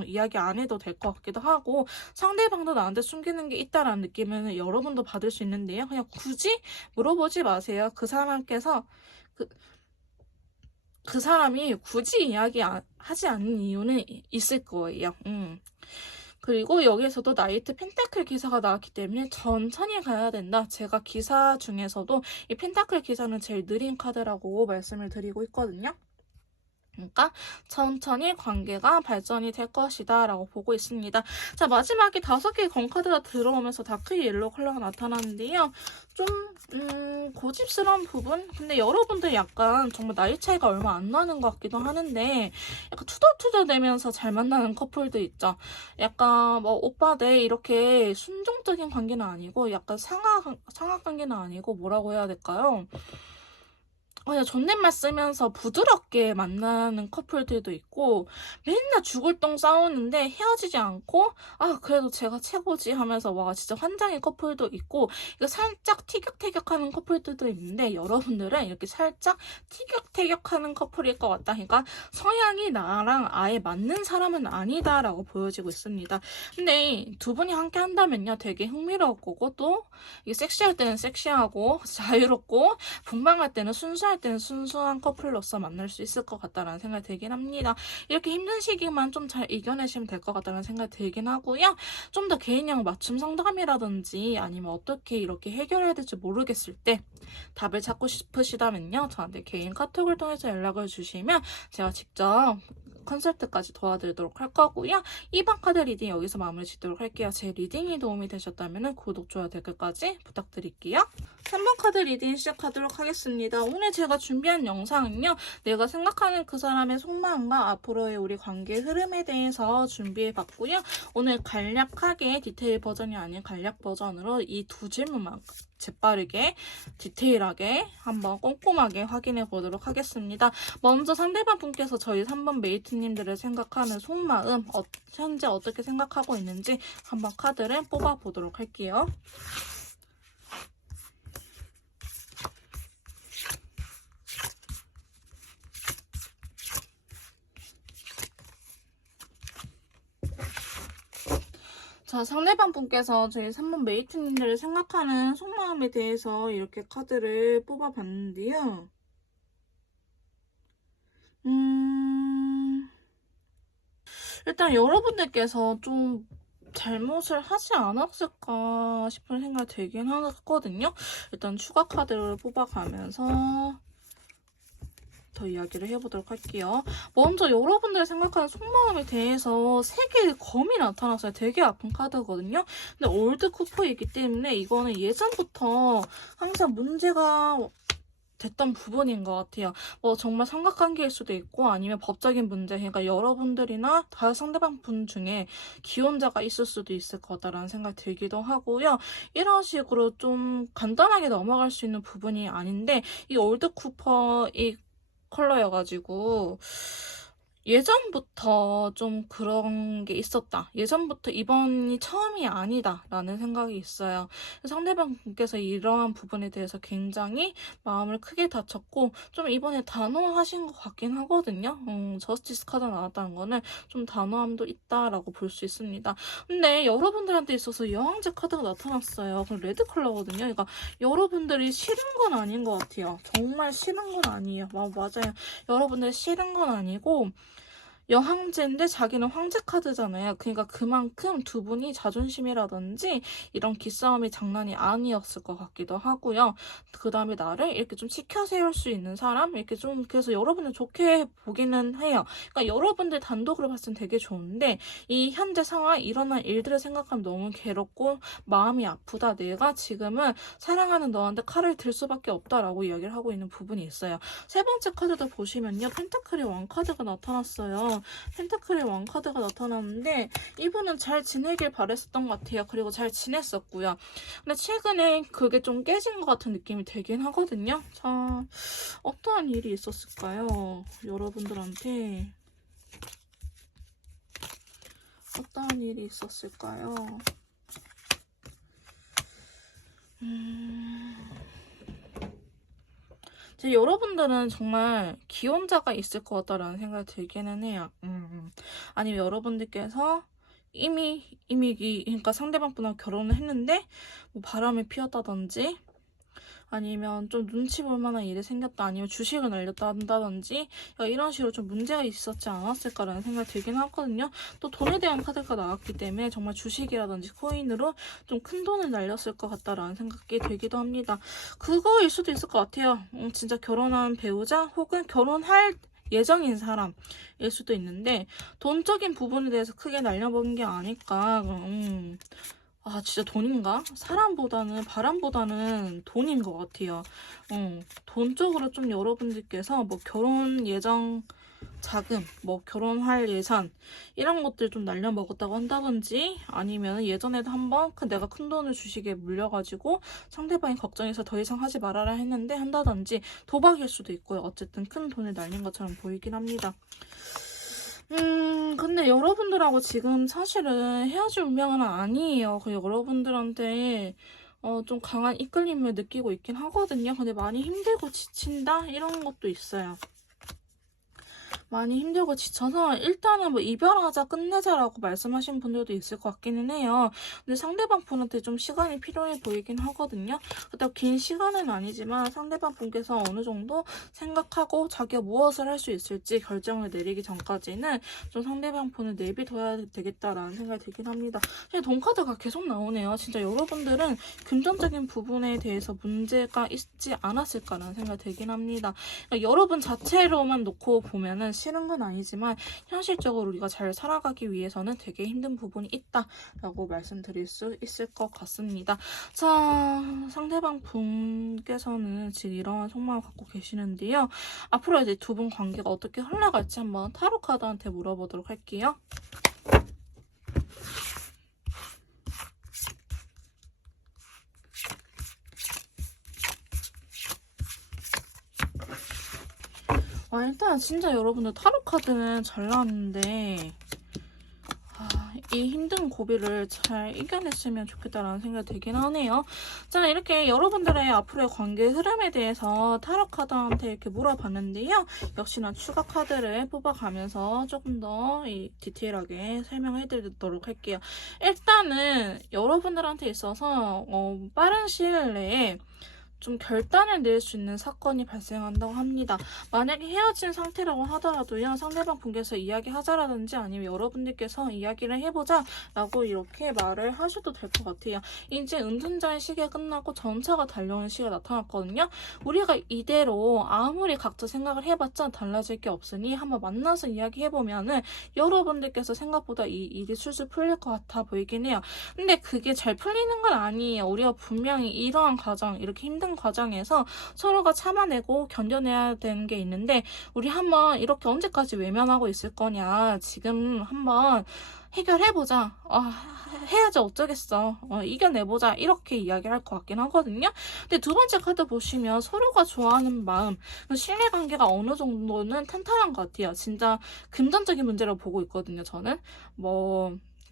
이야기 안 해도 될 것 같기도 하고, 상대방도 나한테 숨기는 게 있다라는 느낌은 여러분도 받을 수 있는데요. 그냥 굳이 물어보지 마세요. 그 사람께서 그 사람이 굳이 하지 않는 이유는 있을 거예요. 그리고 여기에서도 나이트 펜타클 기사가 나왔기 때문에 천천히 가야 된다. 제가 기사 중에서도 이 펜타클 기사는 제일 느린 카드라고 말씀을 드리고 있거든요. 그러니까 천천히 관계가 발전이 될 것이다 라고 보고 있습니다. 자, 마지막에 5개의 검카드가 들어오면서 다크 옐로우 컬러가 나타나는데요. 좀 고집스러운 부분? 근데 여러분들 약간 정말 나이 차이가 얼마 안 나는 것 같기도 하는데 약간 투덜투덜대면서 잘 만나는 커플도 있죠. 약간 뭐 오빠 내 이렇게 순종적인 관계는 아니고 약간 상하 관계는 아니고 뭐라고 해야 될까요? 그냥 존댓말 쓰면서 부드럽게 만나는 커플들도 있고, 맨날 죽을 똥 싸우는데 헤어지지 않고, 아, 그래도 제가 최고지 하면서 와, 진짜 환장의 커플도 있고, 이거 살짝 티격태격하는 커플들도 있는데, 여러분들은 이렇게 살짝 티격태격하는 커플일 것 같다. 그러니까 성향이 나랑 아예 맞는 사람은 아니다라고 보여지고 있습니다. 근데 두 분이 함께 한다면요, 되게 흥미로울 거고, 또, 이게 섹시할 때는 섹시하고, 자유롭고, 분방할 때는 순수할 때는 순수한 커플로서 만날 수 있을 것 같다라는 생각이 들긴 합니다. 이렇게 힘든 시기만 좀 잘 이겨내시면 될 것 같다는 생각이 들긴 하고요. 좀 더 개인형 맞춤 상담이라든지 아니면 어떻게 이렇게 해결해야 될지 모르겠을 때 답을 찾고 싶으시다면요. 저한테 개인 카톡을 통해서 연락을 주시면 제가 직접 컨설트까지 도와드리도록 할 거고요. 2번 카드 리딩 여기서 마무리 짓도록 할게요. 제 리딩이 도움이 되셨다면 구독, 좋아요, 댓글까지 부탁드릴게요. 3번 카드 리딩 시작하도록 하겠습니다. 오늘 제가 준비한 영상은요. 내가 생각하는 그 사람의 속마음과 앞으로의 우리 관계 흐름에 대해서 준비해봤고요. 오늘 간략하게 디테일 버전이 아닌 간략 버전으로 이 두 질문만 재빠르게 디테일하게 한번 꼼꼼하게 확인해 보도록 하겠습니다. 먼저 상대방 분께서 저희 3번 메이트님들을 생각하는 속마음 현재 어떻게 생각하고 있는지 한번 카드를 뽑아 보도록 할게요. 자, 상대방 분께서 저희 3번 메이트님들을 생각하는 속마음에 대해서 이렇게 카드를 뽑아봤는데요. 일단 여러분들께서 좀 잘못을 하지 않았을까 싶은 생각이 들긴 하거든요. 일단 추가 카드를 뽑아가면서 더 이야기를 해보도록 할게요. 먼저 여러분들이 생각하는 속마음에 대해서 3개의 검이 나타났어요. 되게 아픈 카드거든요. 근데 올드 쿠퍼이기 때문에 이거는 예전부터 항상 문제가 됐던 부분인 것 같아요. 뭐 정말 삼각관계일 수도 있고 아니면 법적인 문제, 그러니까 여러분들이나 다른 상대방 분 중에 기혼자가 있을 수도 있을 거다라는 생각이 들기도 하고요. 이런 식으로 좀 간단하게 넘어갈 수 있는 부분이 아닌데 이 올드 쿠퍼 이 컬러여가지고 예전부터 좀 그런 게 있었다. 예전부터 이번이 처음이 아니다 라는 생각이 있어요. 상대방분께서 이러한 부분에 대해서 굉장히 마음을 크게 다쳤고 좀 이번에 단호하신 것 같긴 하거든요. 저스티스 카드 나왔다는 거는 좀 단호함도 있다라고 볼 수 있습니다. 근데 여러분들한테 있어서 여왕제 카드가 나타났어요. 그럼 레드 컬러거든요. 그러니까 여러분들이 싫은 건 아닌 것 같아요. 정말 싫은 건 아니에요. 맞아요. 여러분들 싫은 건 아니고 여왕제인데 자기는 황제 카드잖아요. 그러니까 그만큼 두 분이 자존심이라든지 이런 기싸움이 장난이 아니었을 것 같기도 하고요. 그 다음에 나를 이렇게 좀 치켜 세울 수 있는 사람? 이렇게 좀 그래서 여러분을 좋게 보기는 해요. 그러니까 여러분들 단독으로 봤을 땐 되게 좋은데 이 현재 상황 일어난 일들을 생각하면 너무 괴롭고 마음이 아프다. 내가 지금은 사랑하는 너한테 칼을 들 수밖에 없다라고 이야기를 하고 있는 부분이 있어요. 세 번째 카드도 보시면요. 펜타클의 왕 카드가 나타났어요. 펜타클의 왕 카드가 나타났는데 이분은 잘 지내길 바랬었던 것 같아요. 그리고 잘 지냈었고요. 근데 최근에 그게 좀 깨진 것 같은 느낌이 들긴 하거든요. 자, 어떠한 일이 있었을까요? 여러분들한테 어떠한 일이 있었을까요? 여러분들은 정말 기혼자가 있을 것 같다라는 생각이 들기는 해요. 아니면 여러분들께서 그러니까 상대방 분하고 결혼을 했는데 뭐 바람을 피웠다든지 아니면 좀 눈치 볼 만한 일이 생겼다 아니면 주식을 날렸다든지 이런 식으로 좀 문제가 있었지 않았을까라는 생각이 들긴 하거든요. 또 돈에 대한 카드가 나왔기 때문에 정말 주식이라든지 코인으로 좀 큰 돈을 날렸을 것 같다라는 생각이 들기도 합니다. 그거일 수도 있을 것 같아요. 진짜 결혼한 배우자 혹은 결혼할 예정인 사람일 수도 있는데 돈적인 부분에 대해서 크게 날려먹은 게 아닐까. 아, 진짜 돈인가? 사람보다는, 바람보다는 돈인 것 같아요. 돈 쪽으로 좀 여러분들께서 뭐 결혼 예정 자금, 뭐 결혼할 예산 이런 것들 좀 날려먹었다고 한다든지 아니면 예전에도 한번 내가 큰 돈을 주식에 물려가지고 상대방이 걱정해서 더 이상 하지 말아라 했는데 한다든지 도박일 수도 있고요. 어쨌든 큰 돈을 날린 것처럼 보이긴 합니다. 근데 여러분들하고 지금 사실은 헤어질 운명은 아니에요. 그 여러분들한테 좀 강한 이끌림을 느끼고 있긴 하거든요. 근데 많이 힘들고 지친다? 이런 것도 있어요. 많이 힘들고 지쳐서 일단은 뭐 이별하자 끝내자라고 말씀하신 분들도 있을 것 같기는 해요. 근데 상대방 분한테 좀 시간이 필요해 보이긴 하거든요. 그렇다고 긴 시간은 아니지만 상대방 분께서 어느 정도 생각하고 자기가 무엇을 할 수 있을지 결정을 내리기 전까지는 좀 상대방 분을 내비둬야 되겠다라는 생각이 들긴 합니다. 그냥 돈 카드가 계속 나오네요. 진짜 여러분들은 금전적인 부분에 대해서 문제가 있지 않았을까라는 생각이 들긴 합니다. 그러니까 여러분 자체로만 놓고 보면은 싫은 건 아니지만 현실적으로 우리가 잘 살아가기 위해서는 되게 힘든 부분이 있다라고 말씀드릴 수 있을 것 같습니다. 자, 상대방 분께서는 지금 이러한 속마음을 갖고 계시는데요. 앞으로 이제 두 분 관계가 어떻게 흘러갈지 한번 타로 카드한테 물어보도록 할게요. 일단 진짜 여러분들 타로 카드는 잘 나왔는데 이 힘든 고비를 잘 이겨냈으면 좋겠다라는 생각이 들긴 하네요. 자, 이렇게 여러분들의 앞으로의 관계 흐름에 대해서 타로 카드한테 이렇게 물어봤는데요. 역시나 추가 카드를 뽑아가면서 조금 더 디테일하게 설명을 해드리도록 할게요. 일단은 여러분들한테 있어서 빠른 시일 내에 좀 결단을 낼 수 있는 사건이 발생한다고 합니다. 만약에 헤어진 상태라고 하더라도요. 상대방 분께서 이야기하자라든지 아니면 여러분들께서 이야기를 해보자 라고 이렇게 말을 하셔도 될 것 같아요. 이제 은둔자의 시기가 끝나고 전차가 달려오는 시기가 나타났거든요. 우리가 이대로 아무리 각자 생각을 해봤자 달라질 게 없으니 한번 만나서 이야기해보면은 여러분들께서 생각보다 이 일이 술술 풀릴 것 같아 보이긴 해요. 근데 그게 잘 풀리는 건 아니에요. 우리가 분명히 이러한 과정, 이렇게 힘든 과정에서 서로가 참아내고 견뎌내야 되는 게 있는데 우리 한번 이렇게 언제까지 외면하고 있을 거냐. 지금 한번 해결해보자. 해야지 어쩌겠어. 이겨내보자. 이렇게 이야기를 할 것 같긴 하거든요. 근데 두 번째 카드 보시면 서로가 좋아하는 마음, 신뢰관계가 어느 정도는 탄탄한 것 같아요. 진짜 금전적인 문제라고 보고 있거든요. 저는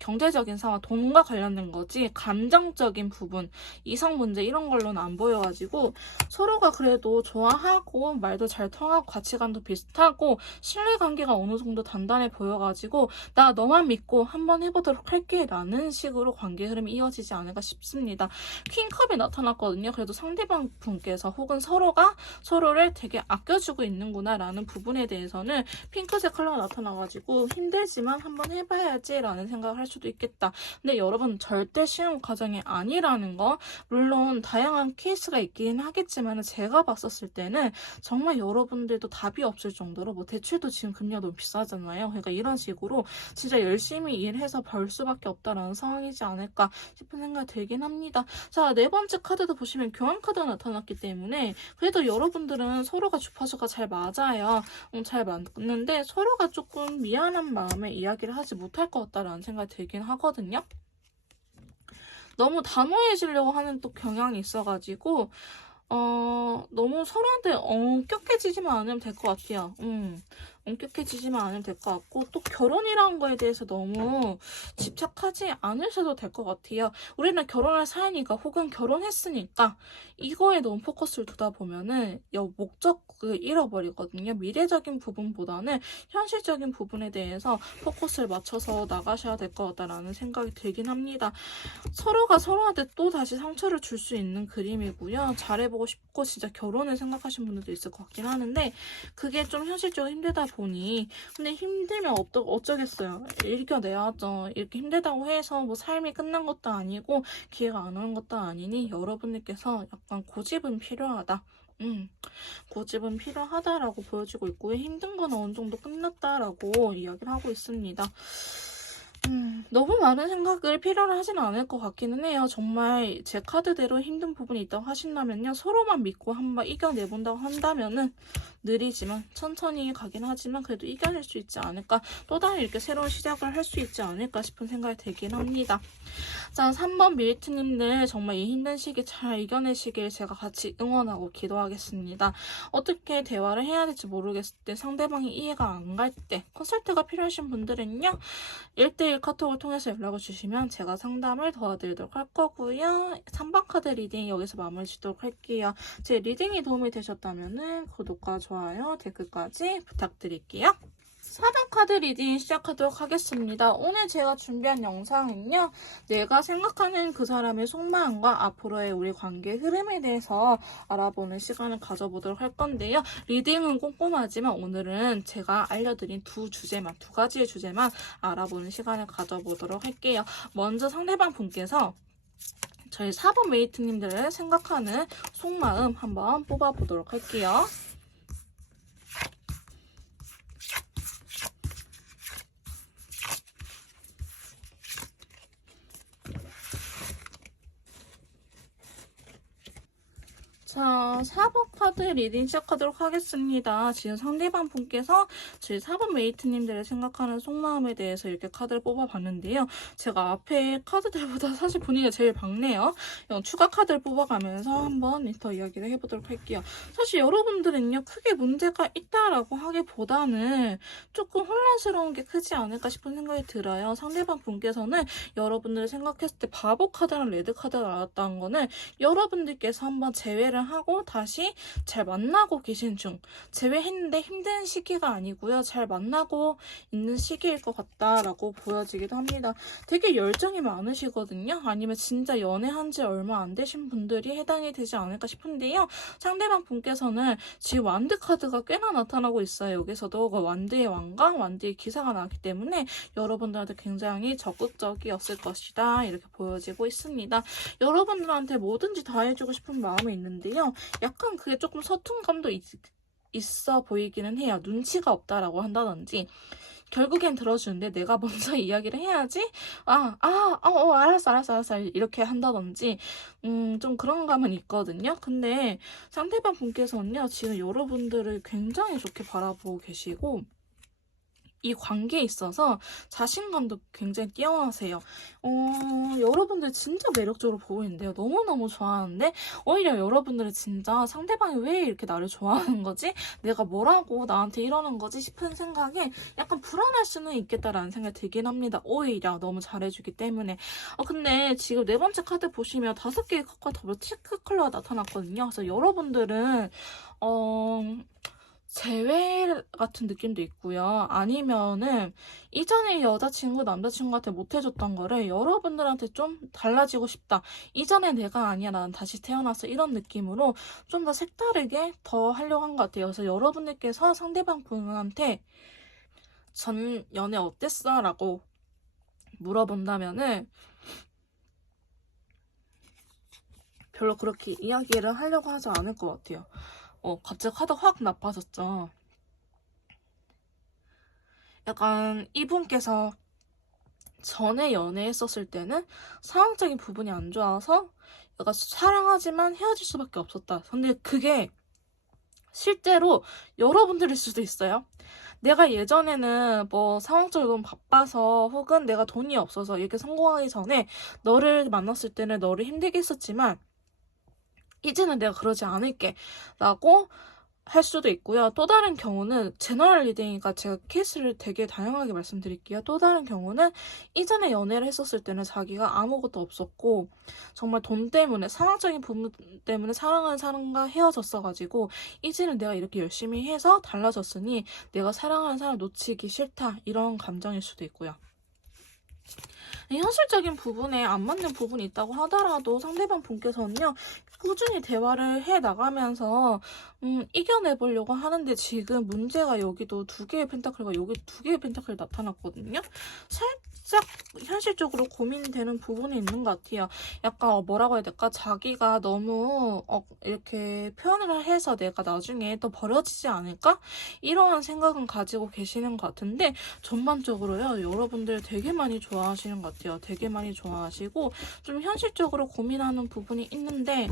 경제적인 상황, 돈과 관련된 거지 감정적인 부분, 이성 문제 이런 걸로는 안 보여가지고 서로가 그래도 좋아하고 말도 잘 통하고 가치관도 비슷하고 신뢰관계가 어느 정도 단단해 보여가지고 나 너만 믿고 한번 해보도록 할게 라는 식으로 관계 흐름이 이어지지 않을까 싶습니다. 퀸컵이 나타났거든요. 그래도 상대방 분께서 혹은 서로가 서로를 되게 아껴주고 있는구나 라는 부분에 대해서는 핑크색 컬러가 나타나가지고 힘들지만 한번 해봐야지 라는 생각을 할 수도 있겠다. 근데 여러분 절대 쉬운 과정이 아니라는 거, 물론 다양한 케이스가 있긴 하겠지만 제가 봤었을 때는 정말 여러분들도 답이 없을 정도로 대출도 지금 금리가 너무 비싸잖아요. 그러니까 이런 식으로 진짜 열심히 일해서 벌 수밖에 없다라는 상황이지 않을까 싶은 생각이 들긴 합니다. 자, 네 번째 카드도 보시면 교환 카드가 나타났기 때문에 그래도 여러분들은 서로가 주파수가 잘 맞아요. 잘 맞는데 서로가 조금 미안한 마음에 이야기를 하지 못할 것 같다라는 생각이 들긴 하거든요. 너무 단호해지려고 하는 또 경향이 있어가지고 너무 서로한테 엄격해지지만 않으면 될 것 같아요. 엄격해지지만 않으면 될 것 같고 또 결혼이라는 거에 대해서 너무 집착하지 않으셔도 될 것 같아요. 우리는 결혼할 사이니까 혹은 결혼했으니까 이거에 너무 포커스를 두다 보면은 목적을 잃어버리거든요. 미래적인 부분보다는 현실적인 부분에 대해서 포커스를 맞춰서 나가셔야 될 것 같다라는 생각이 들긴 합니다. 서로가 서로한테 또 다시 상처를 줄 수 있는 그림이고요. 잘해보고 싶고 진짜 결혼을 생각하시는 분들도 있을 것 같긴 하는데 그게 좀 현실적으로 힘들다 보니 근데 힘들면 어쩌겠어요. 이겨내야죠. 이렇게 힘들다고 해서 삶이 끝난 것도 아니고 기회가 안 오는 것도 아니니 여러분들께서 약간 고집은 필요하다. 고집은 필요하다라고 보여지고 있고요. 힘든 건 어느 정도 끝났다라고 이야기를 하고 있습니다. 너무 많은 생각을 필요로 하지는 않을 것 같기는 해요. 정말 제 카드대로 힘든 부분이 있다고 하신다면요. 서로만 믿고 한번 이겨내본다고 한다면은 느리지만 천천히 가긴 하지만 그래도 이겨낼 수 있지 않을까. 또 다른 이렇게 새로운 시작을 할 수 있지 않을까 싶은 생각이 들긴 합니다. 자, 3번 밀트님들 정말 이 힘든 시기 잘 이겨내시길 제가 같이 응원하고 기도하겠습니다. 어떻게 대화를 해야 될지 모르겠을 때, 상대방이 이해가 안 갈 때, 컨설트가 필요하신 분들은요. 1대1 카톡을 통해서 연락을 주시면 제가 상담을 도와드리도록 할 거고요. 3번 카드 리딩 여기서 마무리 짓도록 할게요. 제 리딩이 도움이 되셨다면 구독과 좋아요, 댓글까지 부탁드릴게요. 4번 카드 리딩 시작하도록 하겠습니다. 오늘 제가 준비한 영상은요. 내가 생각하는 그 사람의 속마음과 앞으로의 우리 관계의 흐름에 대해서 알아보는 시간을 가져보도록 할 건데요. 리딩은 꼼꼼하지만 오늘은 제가 알려드린 두 가지의 주제만 알아보는 시간을 가져보도록 할게요. 먼저 상대방 분께서 저희 4번 메이트님들을 생각하는 속마음 한번 뽑아보도록 할게요. 자, 4번 카드 리딩 시작하도록 하겠습니다. 지금 상대방 분께서 저희 4번 메이트님들의 생각하는 속마음에 대해서 이렇게 카드를 뽑아봤는데요. 제가 앞에 카드들보다 사실 분위기가 제일 밝네요. 추가 카드를 뽑아가면서 한번 더 이야기를 해보도록 할게요. 사실 여러분들은요, 크게 문제가 있다라고 하기보다는 조금 혼란스러운 게 크지 않을까 싶은 생각이 들어요. 상대방 분께서는 여러분들을 생각했을 때 바보 카드랑 레드 카드가 나왔다는 거는 여러분들께서 한번 제외를 하고 다시 잘 만나고 계신 중, 제외했는데 힘든 시기가 아니고요. 잘 만나고 있는 시기일 것 같다라고 보여지기도 합니다. 되게 열정이 많으시거든요. 아니면 진짜 연애한 지 얼마 안 되신 분들이 해당이 되지 않을까 싶은데요. 상대방 분께서는 지금 완드 카드가 꽤나 나타나고 있어요. 여기서도 완드의 왕과 완드의 기사가 나왔기 때문에 여러분들한테 굉장히 적극적이었을 것이다. 이렇게 보여지고 있습니다. 여러분들한테 뭐든지 다 해주고 싶은 마음이 있는데요. 약간 그게 조금 서툰감도 있어 보이기는 해요. 눈치가 없다라고 한다든지 결국엔 들어주는데 내가 먼저 이야기를 해야지 알았어 이렇게 한다든지 좀 그런 감은 있거든요. 근데 상대방 분께서는요 지금 여러분들을 굉장히 좋게 바라보고 계시고 이 관계에 있어서 자신감도 굉장히 뛰어나세요. 여러분들 진짜 매력적으로 보이는데요. 너무너무 좋아하는데 오히려 여러분들은 진짜 상대방이 왜 이렇게 나를 좋아하는 거지? 내가 뭐라고 나한테 이러는 거지? 싶은 생각에 약간 불안할 수는 있겠다라는 생각이 들긴 합니다. 오히려 너무 잘해주기 때문에. 근데 지금 네 번째 카드 보시면 5개의 컷과 더블 체크 컬러가 나타났거든요. 그래서 여러분들은 재회 같은 느낌도 있고요. 아니면은 이전에 여자친구, 남자친구한테 못해줬던 거를 여러분들한테 좀 달라지고 싶다. 이전에 내가 아니야, 난 다시 태어났어. 이런 느낌으로 좀 더 색다르게 더 하려고 한 것 같아요. 그래서 여러분들께서 상대방 분한테 전 연애 어땠어? 라고 물어본다면은 별로 그렇게 이야기를 하려고 하지 않을 것 같아요. 갑자기 카드 확 나빠졌죠. 약간 이분께서 전에 연애했었을 때는 상황적인 부분이 안 좋아서 약간 사랑하지만 헤어질 수밖에 없었다. 근데 그게 실제로 여러분들일 수도 있어요. 내가 예전에는 뭐 상황적으로 너무 바빠서 혹은 내가 돈이 없어서 이렇게 성공하기 전에 너를 만났을 때는 너를 힘들게 했었지만 이제는 내가 그러지 않을게 라고 할 수도 있고요. 또 다른 경우는 제너럴 리딩이니까 제가 케이스를 되게 다양하게 말씀드릴게요. 또 다른 경우는 이전에 연애를 했었을 때는 자기가 아무것도 없었고 정말 돈 때문에 상황적인 부분 때문에 사랑하는 사람과 헤어졌어가지고 이제는 내가 이렇게 열심히 해서 달라졌으니 내가 사랑하는 사람 놓치기 싫다 이런 감정일 수도 있고요. 현실적인 부분에 안 맞는 부분이 있다고 하더라도 상대방 분께서는요 꾸준히 대화를 해 나가면서 이겨내보려고 하는데 지금 문제가 여기도 2개의 펜타클과 여기 2개의 펜타클이 나타났거든요. 살짝 현실적으로 고민되는 부분이 있는 것 같아요. 약간 뭐라고 해야 될까? 자기가 너무 이렇게 표현을 해서 내가 나중에 또 버려지지 않을까? 이런 생각은 가지고 계시는 것 같은데 전반적으로요. 여러분들 되게 많이 좋아하시는 것 같아요. 되게 많이 좋아하시고 좀 현실적으로 고민하는 부분이 있는데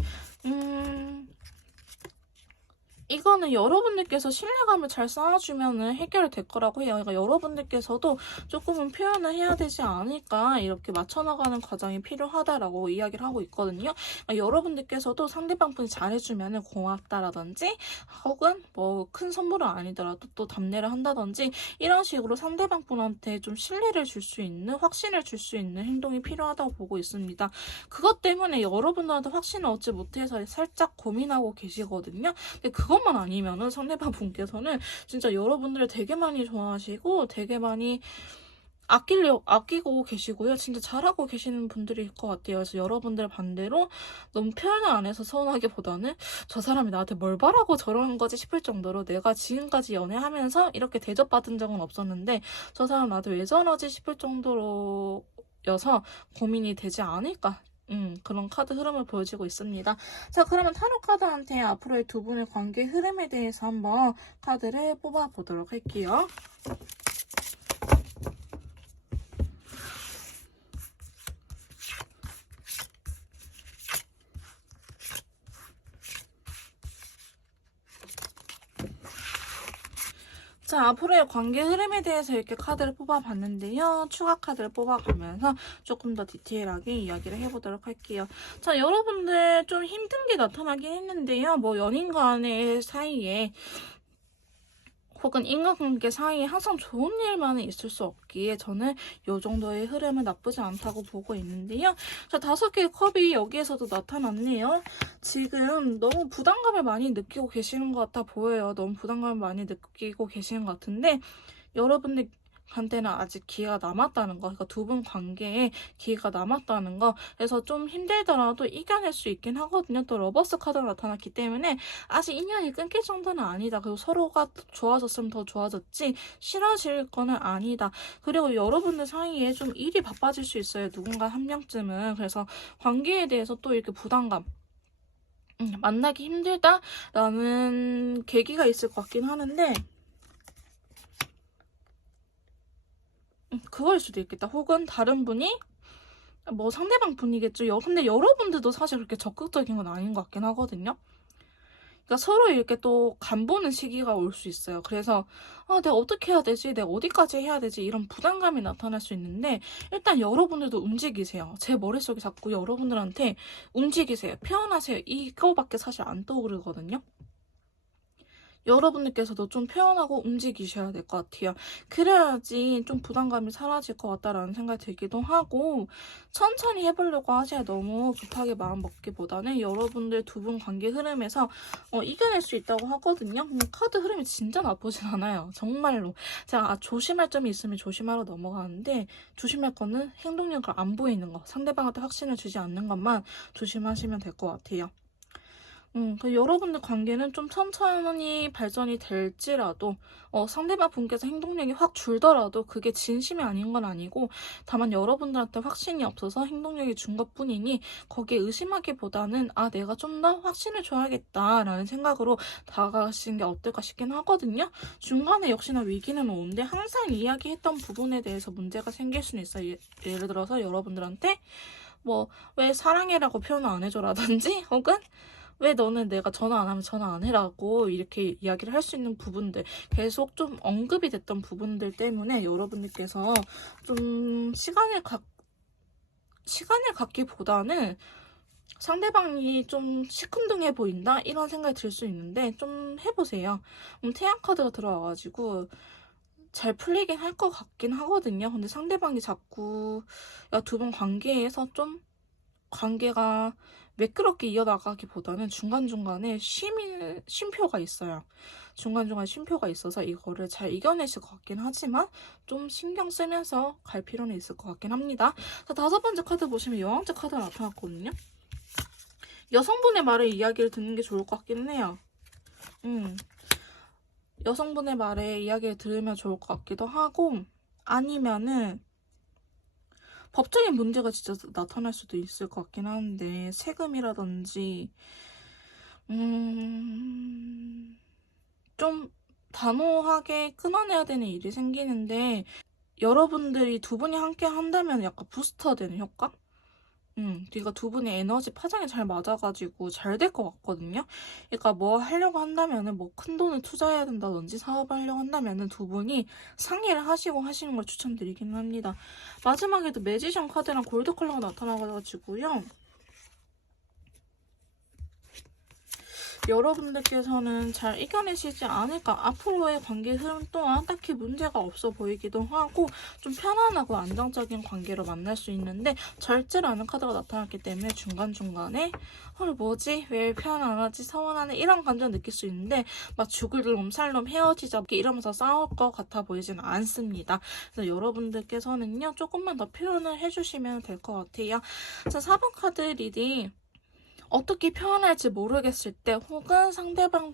이거는 여러분들께서 신뢰감을 잘 쌓아주면 해결이 될 거라고 해요. 그러니까 여러분들께서도 조금은 표현을 해야 되지 않을까 이렇게 맞춰나가는 과정이 필요하다라고 이야기를 하고 있거든요. 그러니까 여러분들께서도 상대방 분이 잘해주면 고맙다라든지 혹은 뭐 큰 선물은 아니더라도 또 답례를 한다든지 이런 식으로 상대방 분한테 좀 신뢰를 줄 수 있는 확신을 줄 수 있는 행동이 필요하다고 보고 있습니다. 그것 때문에 여러분들한테 확신을 얻지 못해서 살짝 고민하고 계시거든요. 근데 그것만 아니면은 상대방 분께서는 진짜 여러분들을 되게 많이 좋아하시고 되게 많이 아끼고 계시고요. 진짜 잘하고 계시는 분들일 것 같아요. 그래서 여러분들 반대로 너무 표현을 안 해서 서운하기보다는 저 사람이 나한테 뭘 바라고 저러는 거지 싶을 정도로 내가 지금까지 연애하면서 이렇게 대접받은 적은 없었는데 저 사람 나한테 왜 저러지 싶을 정도로여서 고민이 되지 않을까. 그런 카드 흐름을 보여주고 있습니다. 자, 그러면 타로 카드한테 앞으로의 두 분의 관계 흐름에 대해서 한번 카드를 뽑아보도록 할게요. 자, 앞으로의 관계 흐름에 대해서 이렇게 카드를 뽑아봤는데요. 추가 카드를 뽑아가면서 조금 더 디테일하게 이야기를 해보도록 할게요. 자, 여러분들 좀 힘든 게 나타나긴 했는데요. 뭐 연인 간의 사이에 혹은 인간관계 사이에 항상 좋은 일만은 있을 수 없기에 저는 이 정도의 흐름은 나쁘지 않다고 보고 있는데요. 자, 5개의 컵이 여기에서도 나타났네요. 지금 너무 부담감을 많이 느끼고 계시는 것 같아 보여요. 너무 부담감을 많이 느끼고 계시는 것 같은데 여러분들 한테는 아직 기회가 남았다는 거, 그러니까 두 분 관계에 기회가 남았다는 거, 그래서 좀 힘들더라도 이겨낼 수 있긴 하거든요. 또 러버스 카드가 나타났기 때문에 아직 인연이 끊길 정도는 아니다. 그리고 서로가 좋아졌으면 더 좋아졌지 싫어질 거는 아니다. 그리고 여러분들 사이에 좀 일이 바빠질 수 있어요. 누군가 한 명쯤은. 그래서 관계에 대해서 또 이렇게 부담감, 만나기 힘들다라는 계기가 있을 것 같긴 하는데 그거일 수도 있겠다. 혹은 다른 분이 뭐 상대방 분이겠죠. 근데 여러분들도 사실 그렇게 적극적인 건 아닌 것 같긴 하거든요. 그러니까 서로 이렇게 또 간보는 시기가 올 수 있어요. 그래서 내가 어떻게 해야 되지? 내가 어디까지 해야 되지? 이런 부담감이 나타날 수 있는데 일단 여러분들도 움직이세요. 제 머릿속에 자꾸 여러분들한테 움직이세요. 표현하세요. 이거밖에 사실 안 떠오르거든요. 여러분들께서도 좀 표현하고 움직이셔야 될 것 같아요. 그래야지 좀 부담감이 사라질 것 같다라는 생각이 들기도 하고 천천히 해보려고 하셔야 너무 급하게 마음 먹기보다는 여러분들 두 분 관계 흐름에서 이겨낼 수 있다고 하거든요. 카드 흐름이 진짜 나쁘진 않아요. 정말로. 제가 조심할 점이 있으면 조심하러 넘어가는데 조심할 거는 행동력을 안 보이는 거, 상대방한테 확신을 주지 않는 것만 조심하시면 될 것 같아요. 여러분들 관계는 좀 천천히 발전이 될지라도 상대방 분께서 행동력이 확 줄더라도 그게 진심이 아닌 건 아니고 다만 여러분들한테 확신이 없어서 행동력이 준 것뿐이니 거기에 의심하기보다는 내가 좀 더 확신을 줘야겠다라는 생각으로 다가가시는 게 어떨까 싶긴 하거든요. 중간에 역시나 위기는 오는데 항상 이야기했던 부분에 대해서 문제가 생길 수는 있어요. 예를 들어서 여러분들한테 뭐 왜 사랑해라고 표현을 안 해줘라든지 혹은 왜 너는 내가 전화 안 하면 전화 안 해라고 이렇게 이야기를 할 수 있는 부분들 계속 좀 언급이 됐던 부분들 때문에 여러분들께서 좀 시간을 갖기보다는 상대방이 좀 시큰둥해 보인다? 이런 생각이 들 수 있는데 좀 해보세요. 태양 카드가 들어와가지고 잘 풀리긴 할 것 같긴 하거든요. 근데 상대방이 자꾸 두 분 관계에서 좀 관계가 매끄럽게 이어나가기보다는 중간중간에 쉼표가 있어요. 중간중간 쉼표가 있어서 이거를 잘 이겨내실 것 같긴 하지만 좀 신경 쓰면서 갈 필요는 있을 것 같긴 합니다. 자, 5번째 카드 보시면 여왕제 카드가 나타났거든요. 여성분의 말에 이야기를 듣는 게 좋을 것 같긴 해요. 여성분의 말에 이야기를 들으면 좋을 것 같기도 하고 아니면은 법적인 문제가 진짜 나타날 수도 있을 것 같긴 한데, 세금이라든지, 좀 단호하게 끊어내야 되는 일이 생기는데, 여러분들이 두 분이 함께 한다면 약간 부스터 되는 효과? 그러니까 두 분이 에너지 파장이 잘 맞아가지고 잘 될 것 같거든요. 그러니까 뭐 하려고 한다면은 뭐 큰 돈을 투자해야 된다든지 사업을 하려고 한다면은 두 분이 상의를 하시고 하시는 걸 추천드리긴 합니다. 마지막에도 매지션 카드랑 골드 컬러가 나타나가지고요. 여러분들께서는 잘 이겨내시지 않을까. 앞으로의 관계 흐름 동안 딱히 문제가 없어 보이기도 하고 좀 편안하고 안정적인 관계로 만날 수 있는데 절제라는 카드가 나타났기 때문에 중간중간에 뭐지? 왜 표현 안 하지? 서운하네? 이런 감정 느낄 수 있는데 막 죽을 놈 살놈 헤어지자 이러면서 싸울 것 같아 보이지는 않습니다. 그래서 여러분들께서는요 조금만 더 표현을 해주시면 될 것 같아요. 자, 4번 카드 리딩 어떻게 표현할지 모르겠을 때 혹은 상대방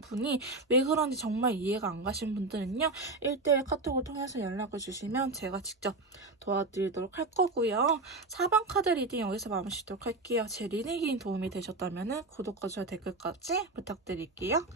분이 왜 그런지 정말 이해가 안 가신 분들은요 1대1 카톡을 통해서 연락을 주시면 제가 직접 도와드리도록 할 거고요. 4번 카드 리딩 여기서 마무리 짓도록 할게요. 제 리딩이 도움이 되셨다면 구독과 좋아요 댓글까지 부탁드릴게요.